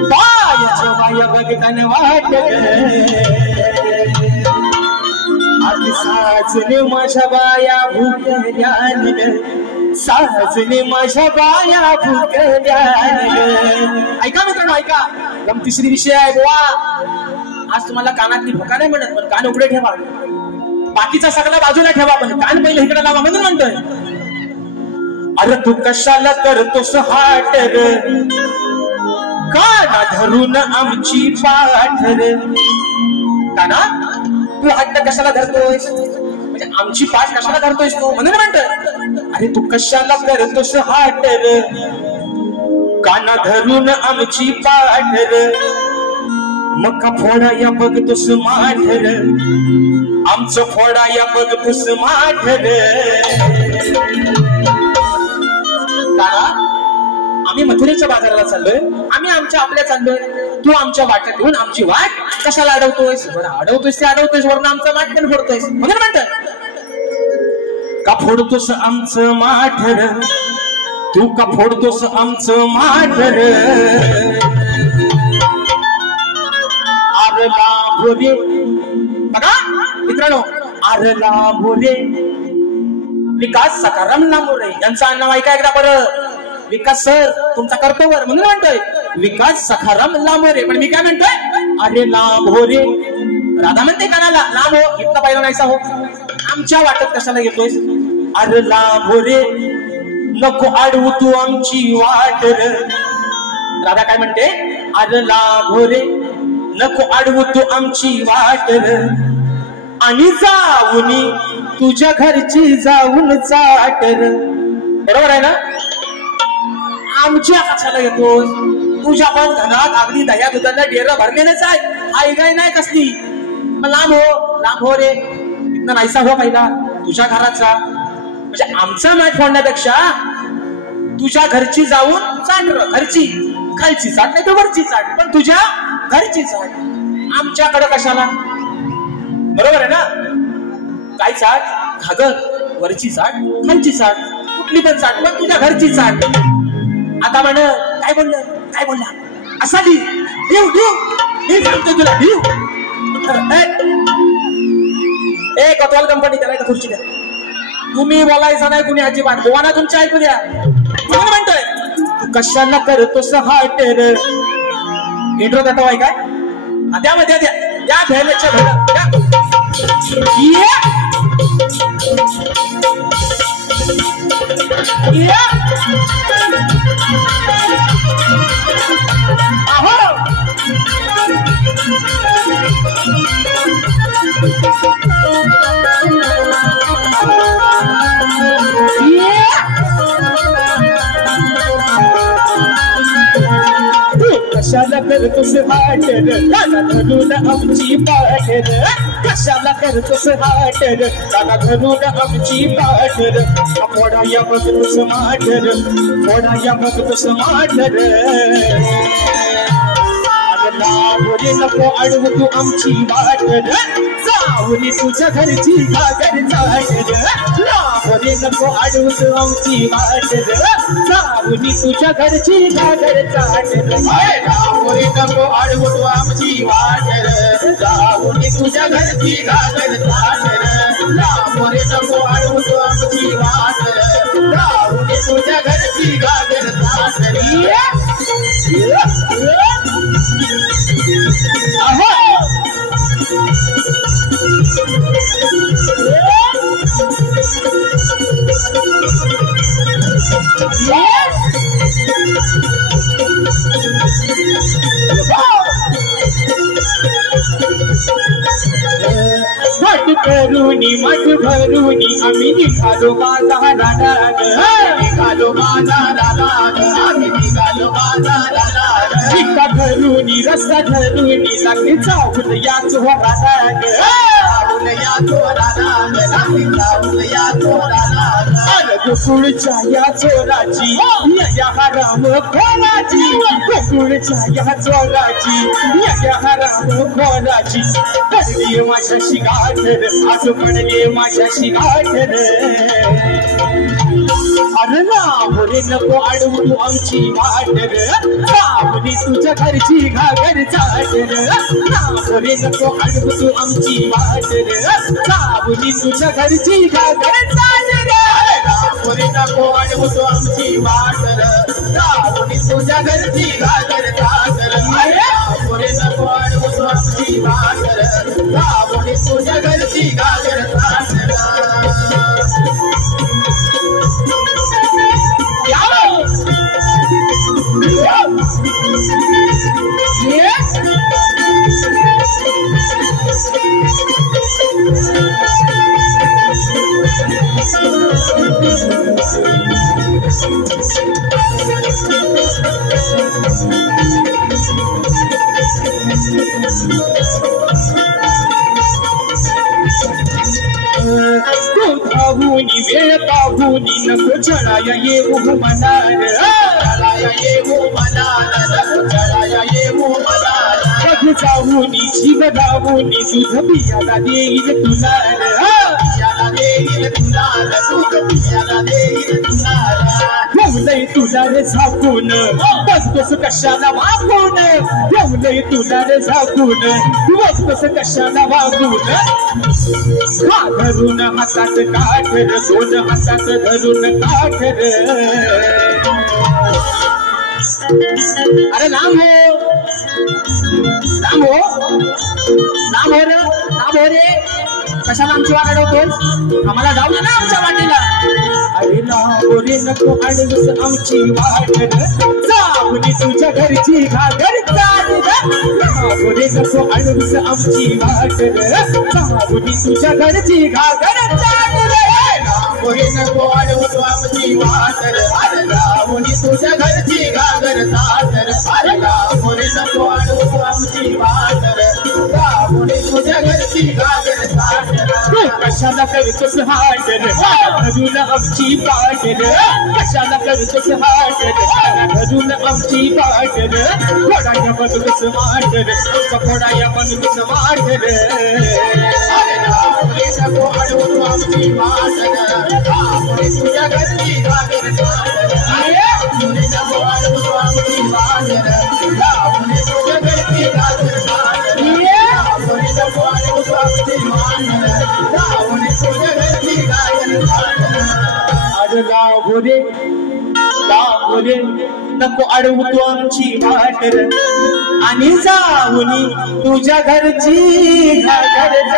बाय, जेवायला बघतन वाट ग. आज साजने माझ्या बाया भुकल्यान ग, साजने माझ्या बाया भुकल्यान ग. ऐका मित्रांनो ऐका, गमतीशीर विषय आहे बुवा. आज तुम्हाला कानातली भुका नाही म्हणत, पण कान उघडे ठेवा. बाकीचा सगळा बाजूला ठेवा, पण कान पहिले इकडे लावा. म्हणून म्हणतोय, अरे तू कशाला करतोस हाट ग, काना धरून आमची पाठ रे. काना तू हट्ट कशाला धरतोयस, म्हणजे आमची पाठ कशाला धरतोयस तू. म्हणून म्हणतोय, अरे तू कशाला करतोस हाट रे, काना धरून आमची पाठ रे. मका फोडाया बघतोस माठ रे, आमचं फोडाया बघतोस माठ रे. आम्ही मथुरेच्या बाजाराला चाललोय, आम्ही आपल्या चाललोय. तू आमच्या वाटेत येऊन आमची वाट कशाला अडवतोयस? बरं अडवतोयस ते अडवतोयस, वरनं आमचं माठ पण फोडतोयस म्हणून म्हणतोय का फोडतोस आमचं माठर, तू का फोडतोस आमचं माठर. आरला भोरे बघा मित्रांनो, आरला भोरे विकास सखाराम लांबोरे यांचं नाव ऐका एकदा बरं. विकास सर तुमचा करतो वर म्हणून म्हणतोय विकास सखाराम लांबोरे. पण मी काय म्हणतोय अरे लांबोरे. राधा म्हणते कानाला लांब हो, इतका पाहिलं नाहीसा हो, आमच्या वाटत कशाला येतोय? अरे लांबोरे नको अडवू तू आमची वाट. राधा काय म्हणते अरे लांबोरे नको अडवू तू आमची वाट. आणि जाऊनी तुझ्या घरची जाऊन चाटर. बरोबर आहे ना? आमच्या कशाला येतोय? तुझ्या पण घरात अगदी दह्या दुधाला डेर भरलेलंच आहे, आई गाय नाही कसली. लांब हो रे, इथं नाहीसा हो पहिला तुझ्या घराचा. म्हणजे आमचा माठ फोडण्यापेक्षा तुझ्या घरची जाऊन चाट. घरची खालची चाट नाही तर वरची चाट, पण तुझ्या घरची चाट. आमच्याकडे कशाला? बरोबर आहे ना? काय चाट? घागर वरची चाट खालची चाट, कुठली पण चाट पण तुझ्या घरची चाट. आता म्हण काय बोलला असा मी सांगतोय तुला ए कटवाल कंपनी त्याला खुर्ची द्या. तुम्ही बोलायचं नाही कुणी अजिबात, गोवाना तुमच्या ऐकू द्या. म्हणतोय तू कशाला करतोस हाटर. इंट्रो देतो आहे काय? त्यामध्ये द्या भेळच्या भेळ कशाला करतोस हाटर, दादा धरून आमची पाठर. कशाला करतोस हाटर, दादा धरून आमची पाठर. फोडाया बघतोस माठर, फोडाया बघतोस माठर. लांबोरे नको अडवू तू आमची वाटर, जाऊनी तुझ्या घरची घागर चाटर. लांबोरे नको अडवू तू आमची वाटर, जाऊनी तुझ्या घरची घागर चाटर. लांबोरे नको अडवू तू आमची वाटर, जाऊनी तुझ्या घरची घागर चाटर. लांबोरे नको अडवू तू आमची वाटर, जाऊनी तुझ्या घरची घागर चाटर. करूनी मठ भरूनी आम्ही निघालो बाजाराला, निघालो बाजाराला, आम्ही निघालो बाजाराला. शिक्का धरूनी रस्ता धरूनी लागली चावून या चोराला, चावून या चोराला, चावून या चोराला. गोकुळच्या या चोराची या हराम खोराची, गोकुळच्या या चोराची या हराम खोराची. पडली माझ्याशी गाठर, आज पडली माझ्याशी गाठर. अरे लांबोरे नको अडवू तू आमची वाटर, सावली तुझ्या घरची घागर चाटर. लांबोरे नको अडवू तू आमची वाटर, सावली तुझ्या घरची घागर चाटर. लांबोरे नको अडवू तू आमची वाटर, सावली तुझ्या घरची घागर चाटर. लांबोरे नको अडवू तू आमची वाटर, सावली तुझ्या घरची घागर चाटर. धावूनी वेळ पाहूनी नको चढाया येऊ मनार, चढाया येऊ मनाला नको चढाया येऊ मनाला बघ जाऊनी जीव लावूनी दूध पियाला देईल तुला पियाला देईल तुला दूध पियाला देईल तुला येऊलय तुला रे झाकून बसतोस कशाला वागून येऊलय तुला रे झाकून बसतोस कशाला वागून हा धरून हातात काठ दोन हातात धरून काठ अरे लांब हो रे कशाला आमची वाट अडवतोस आम्हाला जाऊ दे ना आमच्या वाटेला अरे लांब रे नको अडवस आमची वाट जाऊनी तुझ्या घरची घागर लांब रे नको अडवस आमची वाट जाऊनी तुझ्या घरची घागर पुढे नको अडवतो आमची वाटर राहुनी तुझ्या घरची घागर सागर पुढे नको अडवतो आमची वाटर राहुनी तुझ्या घरची घागर सागर कशाला करतोस हाटर धरून आमची पाटर कशाला करतोस हाटर धरून आमची पाटर फोडाया बनतोस माटर फोडाया बनतोस माटर पुढे नको अडवतो आमची वाटर पुढे तुझ्या घरची घागर पुढे नको अडवतो आमची वाटर पुढे तुझ्या घरची घागर पुढे नको अडवतो आमची वाटर पुढे तुझ्या घरची घागर अरे लाभोरे नको अडवतो आमची वाटर आणि जाऊनी तुझ्या घरची घागर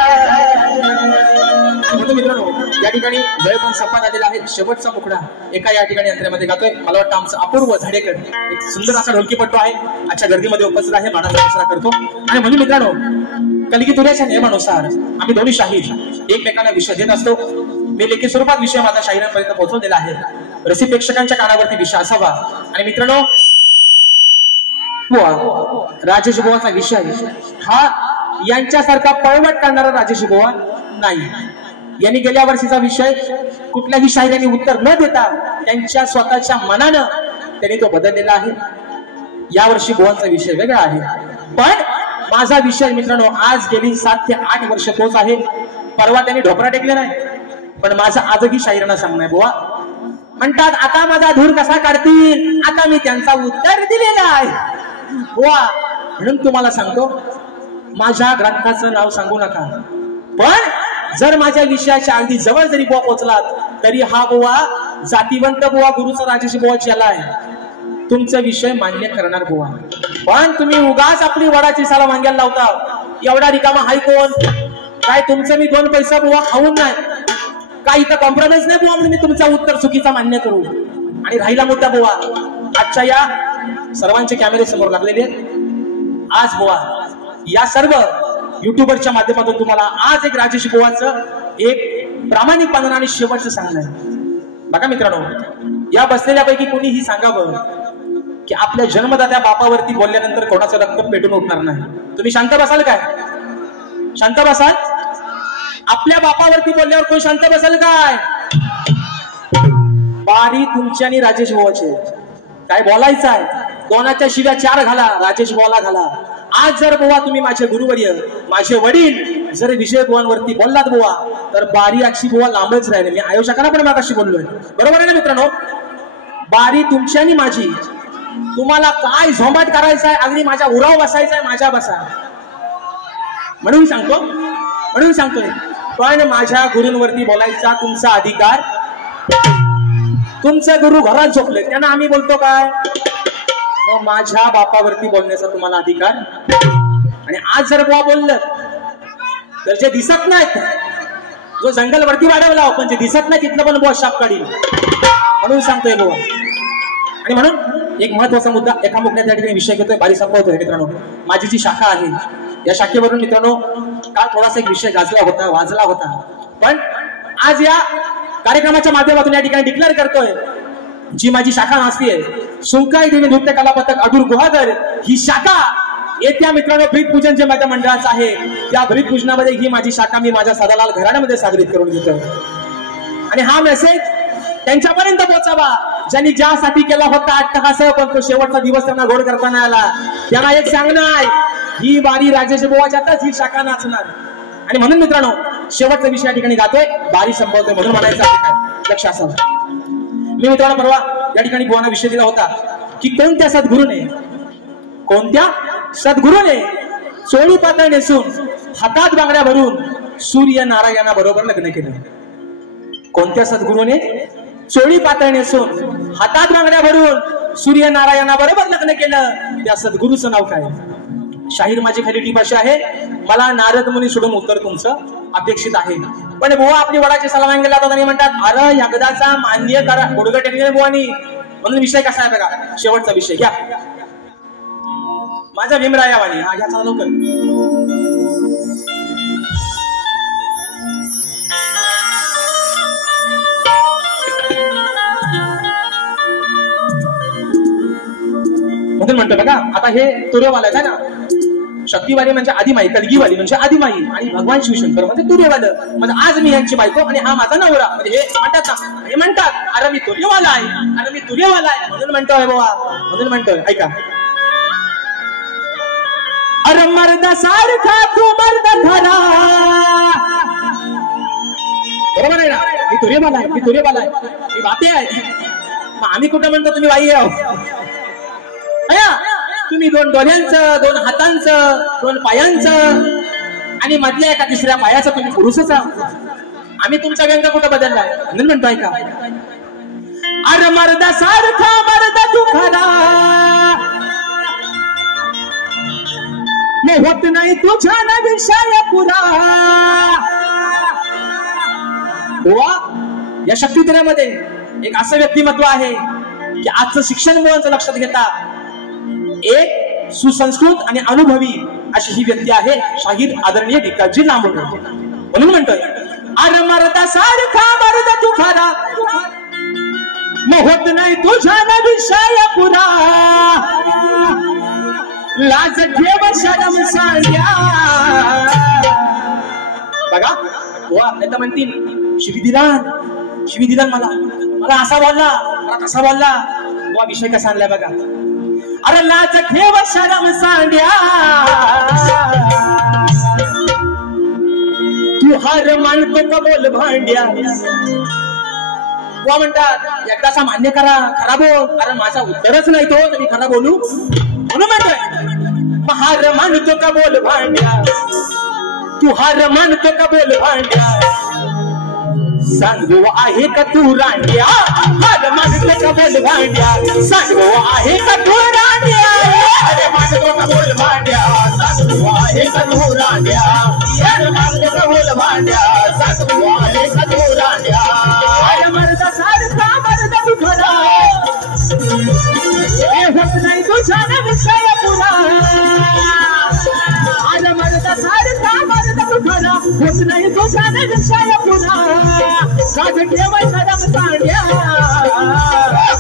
मित्रांनो या ठिकाणी वेळ पण संपत आलेला आहे शेवटचा मुकडा एका या ठिकाणी यंत्रेमध्ये गातोय मला वाटतं आमचं अपूर्व झाडेकर एक सुंदर असा ढोलकीपट्टू आहे आजच्या गर्दीमध्ये उपस्थित आहे मानाचा दसरा करतो आणि म्हणून मित्रांनो कलगीतुऱ्याच्या नियमानुसार आम्ही दोन्ही शाहीर एकमेकांना विषय देत असतो मी लेखी स्वरूपात विषय माझा शाहिरांपर्यंत पोहोचवलेला आहे रसिक प्रेक्षकांच्या कानावरती विषय असावा आणि मित्रांनो बुवा राजेश बुवाचा विषय हा यांच्यासारखा पळवट करणारा राजेश बुवा नाही यांनी गेल्या वर्षीचा विषय कुठल्याही शाहिरांनी उत्तर न देता त्यांच्या स्वतःच्या मनानं त्यांनी तो बदललेला आहे यावर्षी बुवांचा विषय वेगळा आहे पण माझा विषय मित्रांनो आज गेली 7 ते 8 वर्ष तोच आहे परवा त्यांनी ढोपरा टेकले नाही पण माझा आजही शाहिरांना सांगणं आहे बुवा म्हणतात आता माझा धूर कसा काढतील आता मी त्यांचा उत्तर दिलेला आहे बुवा म्हणून तुम्हाला सांगतो माझ्या ग्रंथाचं नाव सांगू नका पण जर माझ्या विषयाच्या अगदी जवळ जरी बुवा पोहोचलात तरी हा बुवा जातीवंत बुवा गुरुचा राजेश बुवा चला आहे तुमचा विषय मान्य करणार बुवा पण तुम्ही उगाच आपली वडाची साला मांग्याला लावता एवढा रिकामा हाय कोण काय तुमचं मी 2 पैसा बुवा खाऊन नाही काय इथं कॉम्प्रोमाइज नाही बुवा म्हणून मी तुमचा उत्तर चुकीचा मान्य करू आणि राहिला मुद्दा बुवा आजच्या या सर्वांचे कॅमेरे समोर लागलेले आज बुवा या सर्व युट्यूबरच्या माध्यमातून तुम्हाला आज एक राजेश बुवाचं एक प्रामाणिकपणाने आणि शेवटचं सांगणं आहे बघा मित्रांनो या बसलेल्यापैकी कोणीही सांगावं की आपल्या जन्मदात्या बापावरती बोलल्यानंतर कोणाचं रक्त पेटून उठणार नाही तुम्ही शांत बसाल काय शांत बसाल आपल्या बापावरती बोलल्यावर कोण शांत बसाल काय बारी तुमची आणि राजेश बुवाचे काय बोलायचं आहे कोणाच्या शिव्या 4 घाला राजेश बुवाला घाला आज जर बुवा तुम्ही माझे गुरुवर्य माझे वडील जर विजय बुवांवरती बोललात बुवा तर बारी अक्षी बुवा लांबच राहिले मी आयोजकांना पण मागाशी बोललोय बरोबर आहे ना मित्रांनो बारी तुमची आणि माझी तुम्हाला काय झोंबाट करायचं आहे अगदी माझ्या उराव बसायचा आहे माझ्या बसा म्हणून सांगतोय पण माझ्या गुरूंवरती बोलायचा तुमचा अधिकार तुमचे गुरु घरात झोपले त्यांना आम्ही बोलतो काय मग माझ्या बापावरती बोलण्याचा तुम्हाला अधिकार आणि आज जर बुवा बोललं तर जे दिसत नाहीत जो जंगल वरती वाढवला पण जे दिसत नाही तिथलं पण बुवा शाप काढील म्हणून सांगतोय बुवा आणि म्हणून एक महत्वाचा मुद्दा एका मुद्द्यात त्या ठिकाणी विषय घेतोय बारी संपवतोय मित्रांनो माझी जी शाखा आहे या शाखेवरून मित्रांनो काल थोडासा एक विषय वाजला होता पण आज या कार्यक्रमाच्या माध्यमातून या ठिकाणी डिक्लेअर करतोय जी माझी शाखा नाचतीये सुंकाई देवी नृत्य कला पथक अदूर गुहागर ही शाखा येत्या मित्रांनो ब्रीद पूजन जे माझ्या मंडळाचं आहे त्या ब्रीद पूजनामध्ये ही माझी शाखा मी माझ्या सदालाल घराण्यामध्ये साजरीत करून घेतोय आणि हा मेसेज त्यांच्यापर्यंत पोहोचावा ज्यांनी ज्यासाठी केला होता अट्टहास, पण तो शेवटचा दिवस त्यांना गोड करताना आला. त्यांना एक सांगणं आहे, ही बारी राजेश बुवाच्यातच ही शाखा नाचणार. आणि म्हणून मित्रांनो शेवटचा विषय या ठिकाणी गातोय, बारी संपवतोय म्हणून म्हणायचं आहे काय लक्ष असावं. मी मित्रांनो परवा या ठिकाणी बुवांना विषय दिला होता की कोणत्या सद्गुरूने चोळी पातळ नेसून हातात बांगड्या भरून सूर्य नारायणा बरोबर लग्न केलं. कोणत्या सद्गुरूने चोळी पातळ नेसून हातात बांगड्या भरून सूर्य नारायणा बरोबर लग्न केलं, त्या सद्गुरूचं नाव काय? शाहीर माझी खाली टीप अशी आहे, मला नारद मुनी सोडून उत्तर तुमचं अपेक्षित आहे. पण बुवा आपली वडाचे सलाम गेला आणि म्हणतात अरे यगदाचा मान्य करा, गुडगं टेकले बुवानी. म्हणून विषय कसा आहे बघा, शेवटचा विषय घ्या माझा भीमरायावानी. हा घ्या चला लवकर. म्हणून म्हणतो बघा, आता हे तुर्यवाला आहे ना, शक्तीवाली म्हणजे आदिमाई, कलगीवाली म्हणजे आदिमाई, आणि भगवान शिवशंकर म्हणजे तुर्यवालं. म्हणजे आज मी यांची बायको आणि हा माझा नवरा. म्हणजे हे म्हणतात ना, हे म्हणतात अरे मी तुर्यवाला आहे, अरे मी तुर्यवाला आहे, म्हणून म्हणतोय बाबा, म्हणून म्हणतोय. ऐका, अरे मर्द सारखा तू मर्द खरा. बरोबर आहे ना, मी तुर्यवाला आहे, मी तुर्यवाला आहे, मी बापे आहे. आम्ही कुठं म्हणतो तुम्ही बाई आहो. तुम्ही दोन डोळ्यांचं, दोन हातांचं, दोन पायांचं आणि मधल्या एका तिसऱ्या पायाचं तुम्ही पुरुषच आहात. आम्ही तुमचा व्यंग कुठं बदललाय म्हणून म्हणतोय का, अरे मर्दा सारखा मर्द तू खरा, होत नाही तुझ्या ना विषय पुरा. या शक्तिधरामध्ये एक असं व्यक्तिमत्व आहे की आजचं शिक्षण मुलांचं लक्षात घेता एक सुसंस्कृत आणि अनुभवी अशी ही व्यक्ती आहे, शाहीर आदरणीय भिकाजी लांबोडे. म्हणून म्हणतोय अरे मर्दा सारखा मर्द तू खरा, होत नाही तुझ्या ना विषय पुरा. लाज ठेव शरम सांड्या. बघा वा नाही तर म्हणतील शिवी दिलान मला असा बोलला, मला कसा बोलला. वा विषय कसा आणलाय बघा, अरे लाज ठेव शरम सांड्या. तू हार मानतो का बोल भांड्या. वा म्हणतात एकदाचा मान्य करा, खरा बोल. अरे माझा उत्तरच नाही तो, तर मी खरा बोलू म्हणून म्हणतोय हार मानतो का बोल भांड्या. तू हार मानतो का बोल भांड्या. सांगू आहे का तू रांड्या. हार मानतो का बोल भांड्या. सांगू आहे का तू रांड्या. अरे मानतो का बोल भांड्या. सांगू आहे का तू रांड्या. अरे मानतो का बोल भांड्या. सांगू आहे का तू रांड्या. अरे मर्दा सारखा मर्द तू खरा, होत नाही तुझ्या ना विषय पुरा. अरे मर्दा सारखा मर्द तू खरा, होत नाही तुझ्या ना विषय पुरा. लाज ठेव शरम सांड्या.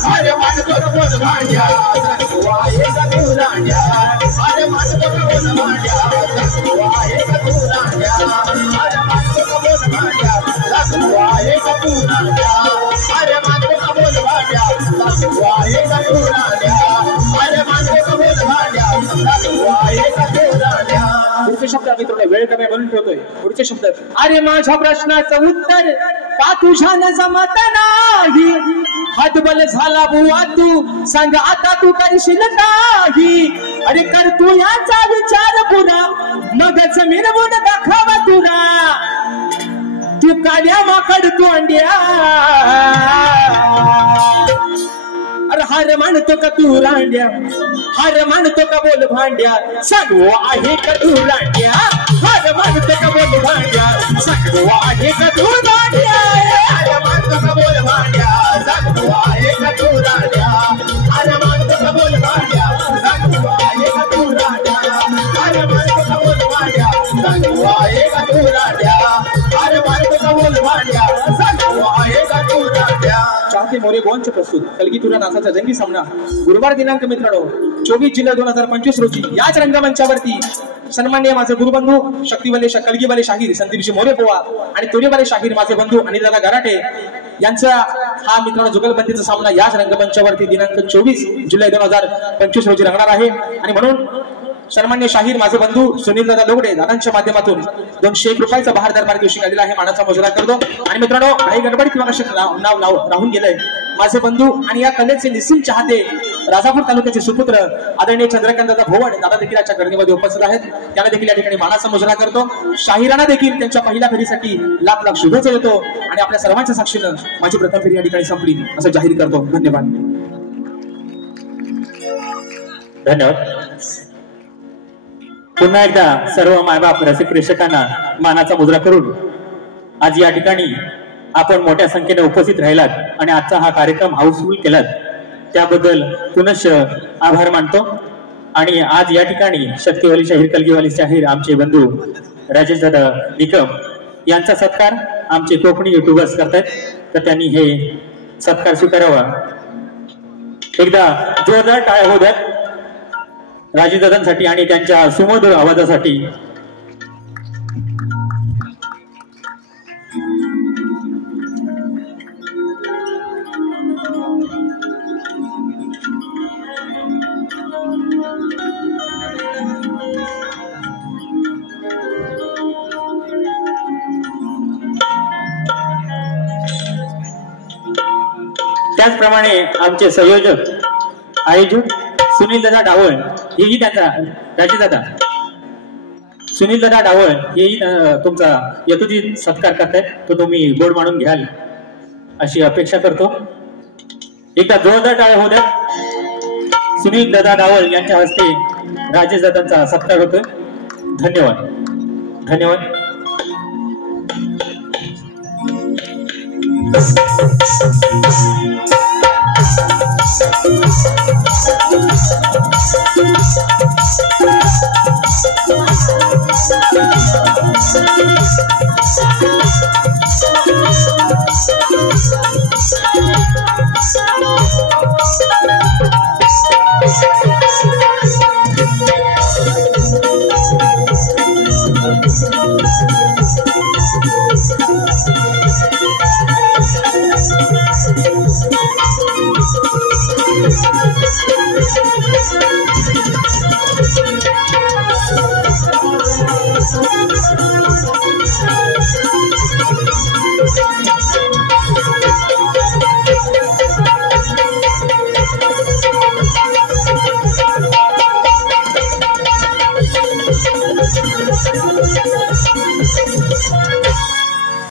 अरे मानतो का बोल भांड्या. सांगू आहे का तू रांड्या. अरे मानतो का बोल भांड्या. सांगू आहे का तू रांड्या. अरे मानतो का बोल भांड्या. सांगू आहे का तू रांड्या. अरे मानतो का बोल भांड्या. सांगू आहे का तू रांड्या. अरे मानतो का बोल भांड्या. सांगू आहे का तू रांड्या. पुढचे शब्द मित्रांनो वेळ कमी म्हणून ठेवतोय. पुढचे शब्द, अरे माझ्या प्रश्नाचं उत्तर का तुझ्या न जमत नाही. हातबल झाला बुवा तू, सांग आता तू करशील काही. अरे कर तू याचा विचार पुरा, मगच मिरवून दाखवा तुला. तू काड्या माकड तोंड्या. अरे हार मानतो का तू रांड्या. हार मानतो का बोल भांड्या. सांगू आहे का तू रांड्या. हार मानतो का बोल भांड्या. सांगू आहे का तू रांड्या. अरे मानतो का बोल भांड्या. सांगू आहे का तू रांड्या. अरे मानतो का बोल भांड्या. सांगू आहे का तू रांड्या. अरे मानतो का बोल भांड्या. सांगू आहे का तू रांड्या. अरे मानतो का बोल भांड्या. सांगू आहे का तू रांड्या. चाहते मोरे गोंच प्रस्तुत कलगी तुरा नाचाचा जंगी सामना गुरुवार दिनांक मित्रांनो 24 जुलै 2025 रोजी याच रंगमंचावरती सन्माननीय माझे गुरुबंधू शक्तिवले कलगीवाले शाहीर संदीपजी मोरे पोवा आणि तोरेवाले शाहीर माझे बंधू अनिलदादा गराटे यांचा हा मित्रांनो जुगलबंदीचा सामना याच रंगमंचावरती दिनांक 24 जुलै 2025 रोजी रंगणार आहे। आणि म्हणून सन्मान्य शाहीर माझे बंधू सुनीलदादा लोगडे दादांच्या माध्यमातून 201 रुपयाचा बहारदार पारितोषिक आलेला आहे, मानाचा मुजरा करतो। आणि मित्रांनो काही गडबड किंवा कशा नाव राहून गेलंय माझे बंधू आणि या कलेचे निस्सीम चाहते राजापूर तालुक्याचे सुपुत्र आदरणीय चंद्रकांत दादा भोवड दादा देखील याच्या गर्दीमध्ये उपस्थित आहेत, त्यांना देखील या ठिकाणी मानाचा मुजरा करतो। शाहिरांना देखील त्यांच्या पहिल्या फेरीसाठी लाख लाख शुभेच्छा देतो आणि आपल्या सर्वांच्या साक्षीनं माझी प्रथम फेरी या ठिकाणी संपली असं जाहीर करतो। धन्यवाद। पुन्हा एकदा सर्व मायबाप रसिक प्रेक्षकांना मानाचा मुजरा करून आज या ठिकाणी आपण मोठ्या संख्येने उपस्थित राहिलात आणि आजचा हा कार्यक्रम हाऊसफुल केलात त्याबद्दल पुनश्च आभार मानतो। आणि आज या ठिकाणी शक्तिवाली शाहीर कलगीवाली शाहीर आमचे बंधू राजेश दादा निकम यांचा सत्कार आमचे कोकणी युट्यूबर्स करतात, तर त्यांनी हे सत्कार स्वीकारावा। एकदा जोरदार टाळ्या होऊ द्यात राजेश दादांसाठी आणि त्यांच्या सुमधुर आवाजासाठी। त्याचप्रमाणे आमचे संयोजक आयोजक सुनील दादा डावळ हेही त्यांचा राजेदादा सुनील दादा डावळ हेही तुमचा यथोचित सत्कार करतायत, तो तुम्ही गोड मानून घ्याल अशी अपेक्षा करतो। एकदा जोरदार टाळ्या होऊ द्या। सुनील दादा डावळ यांच्या हस्ते राजेश दादांचा सत्कार होतोय। धन्यवाद धन्यवाद।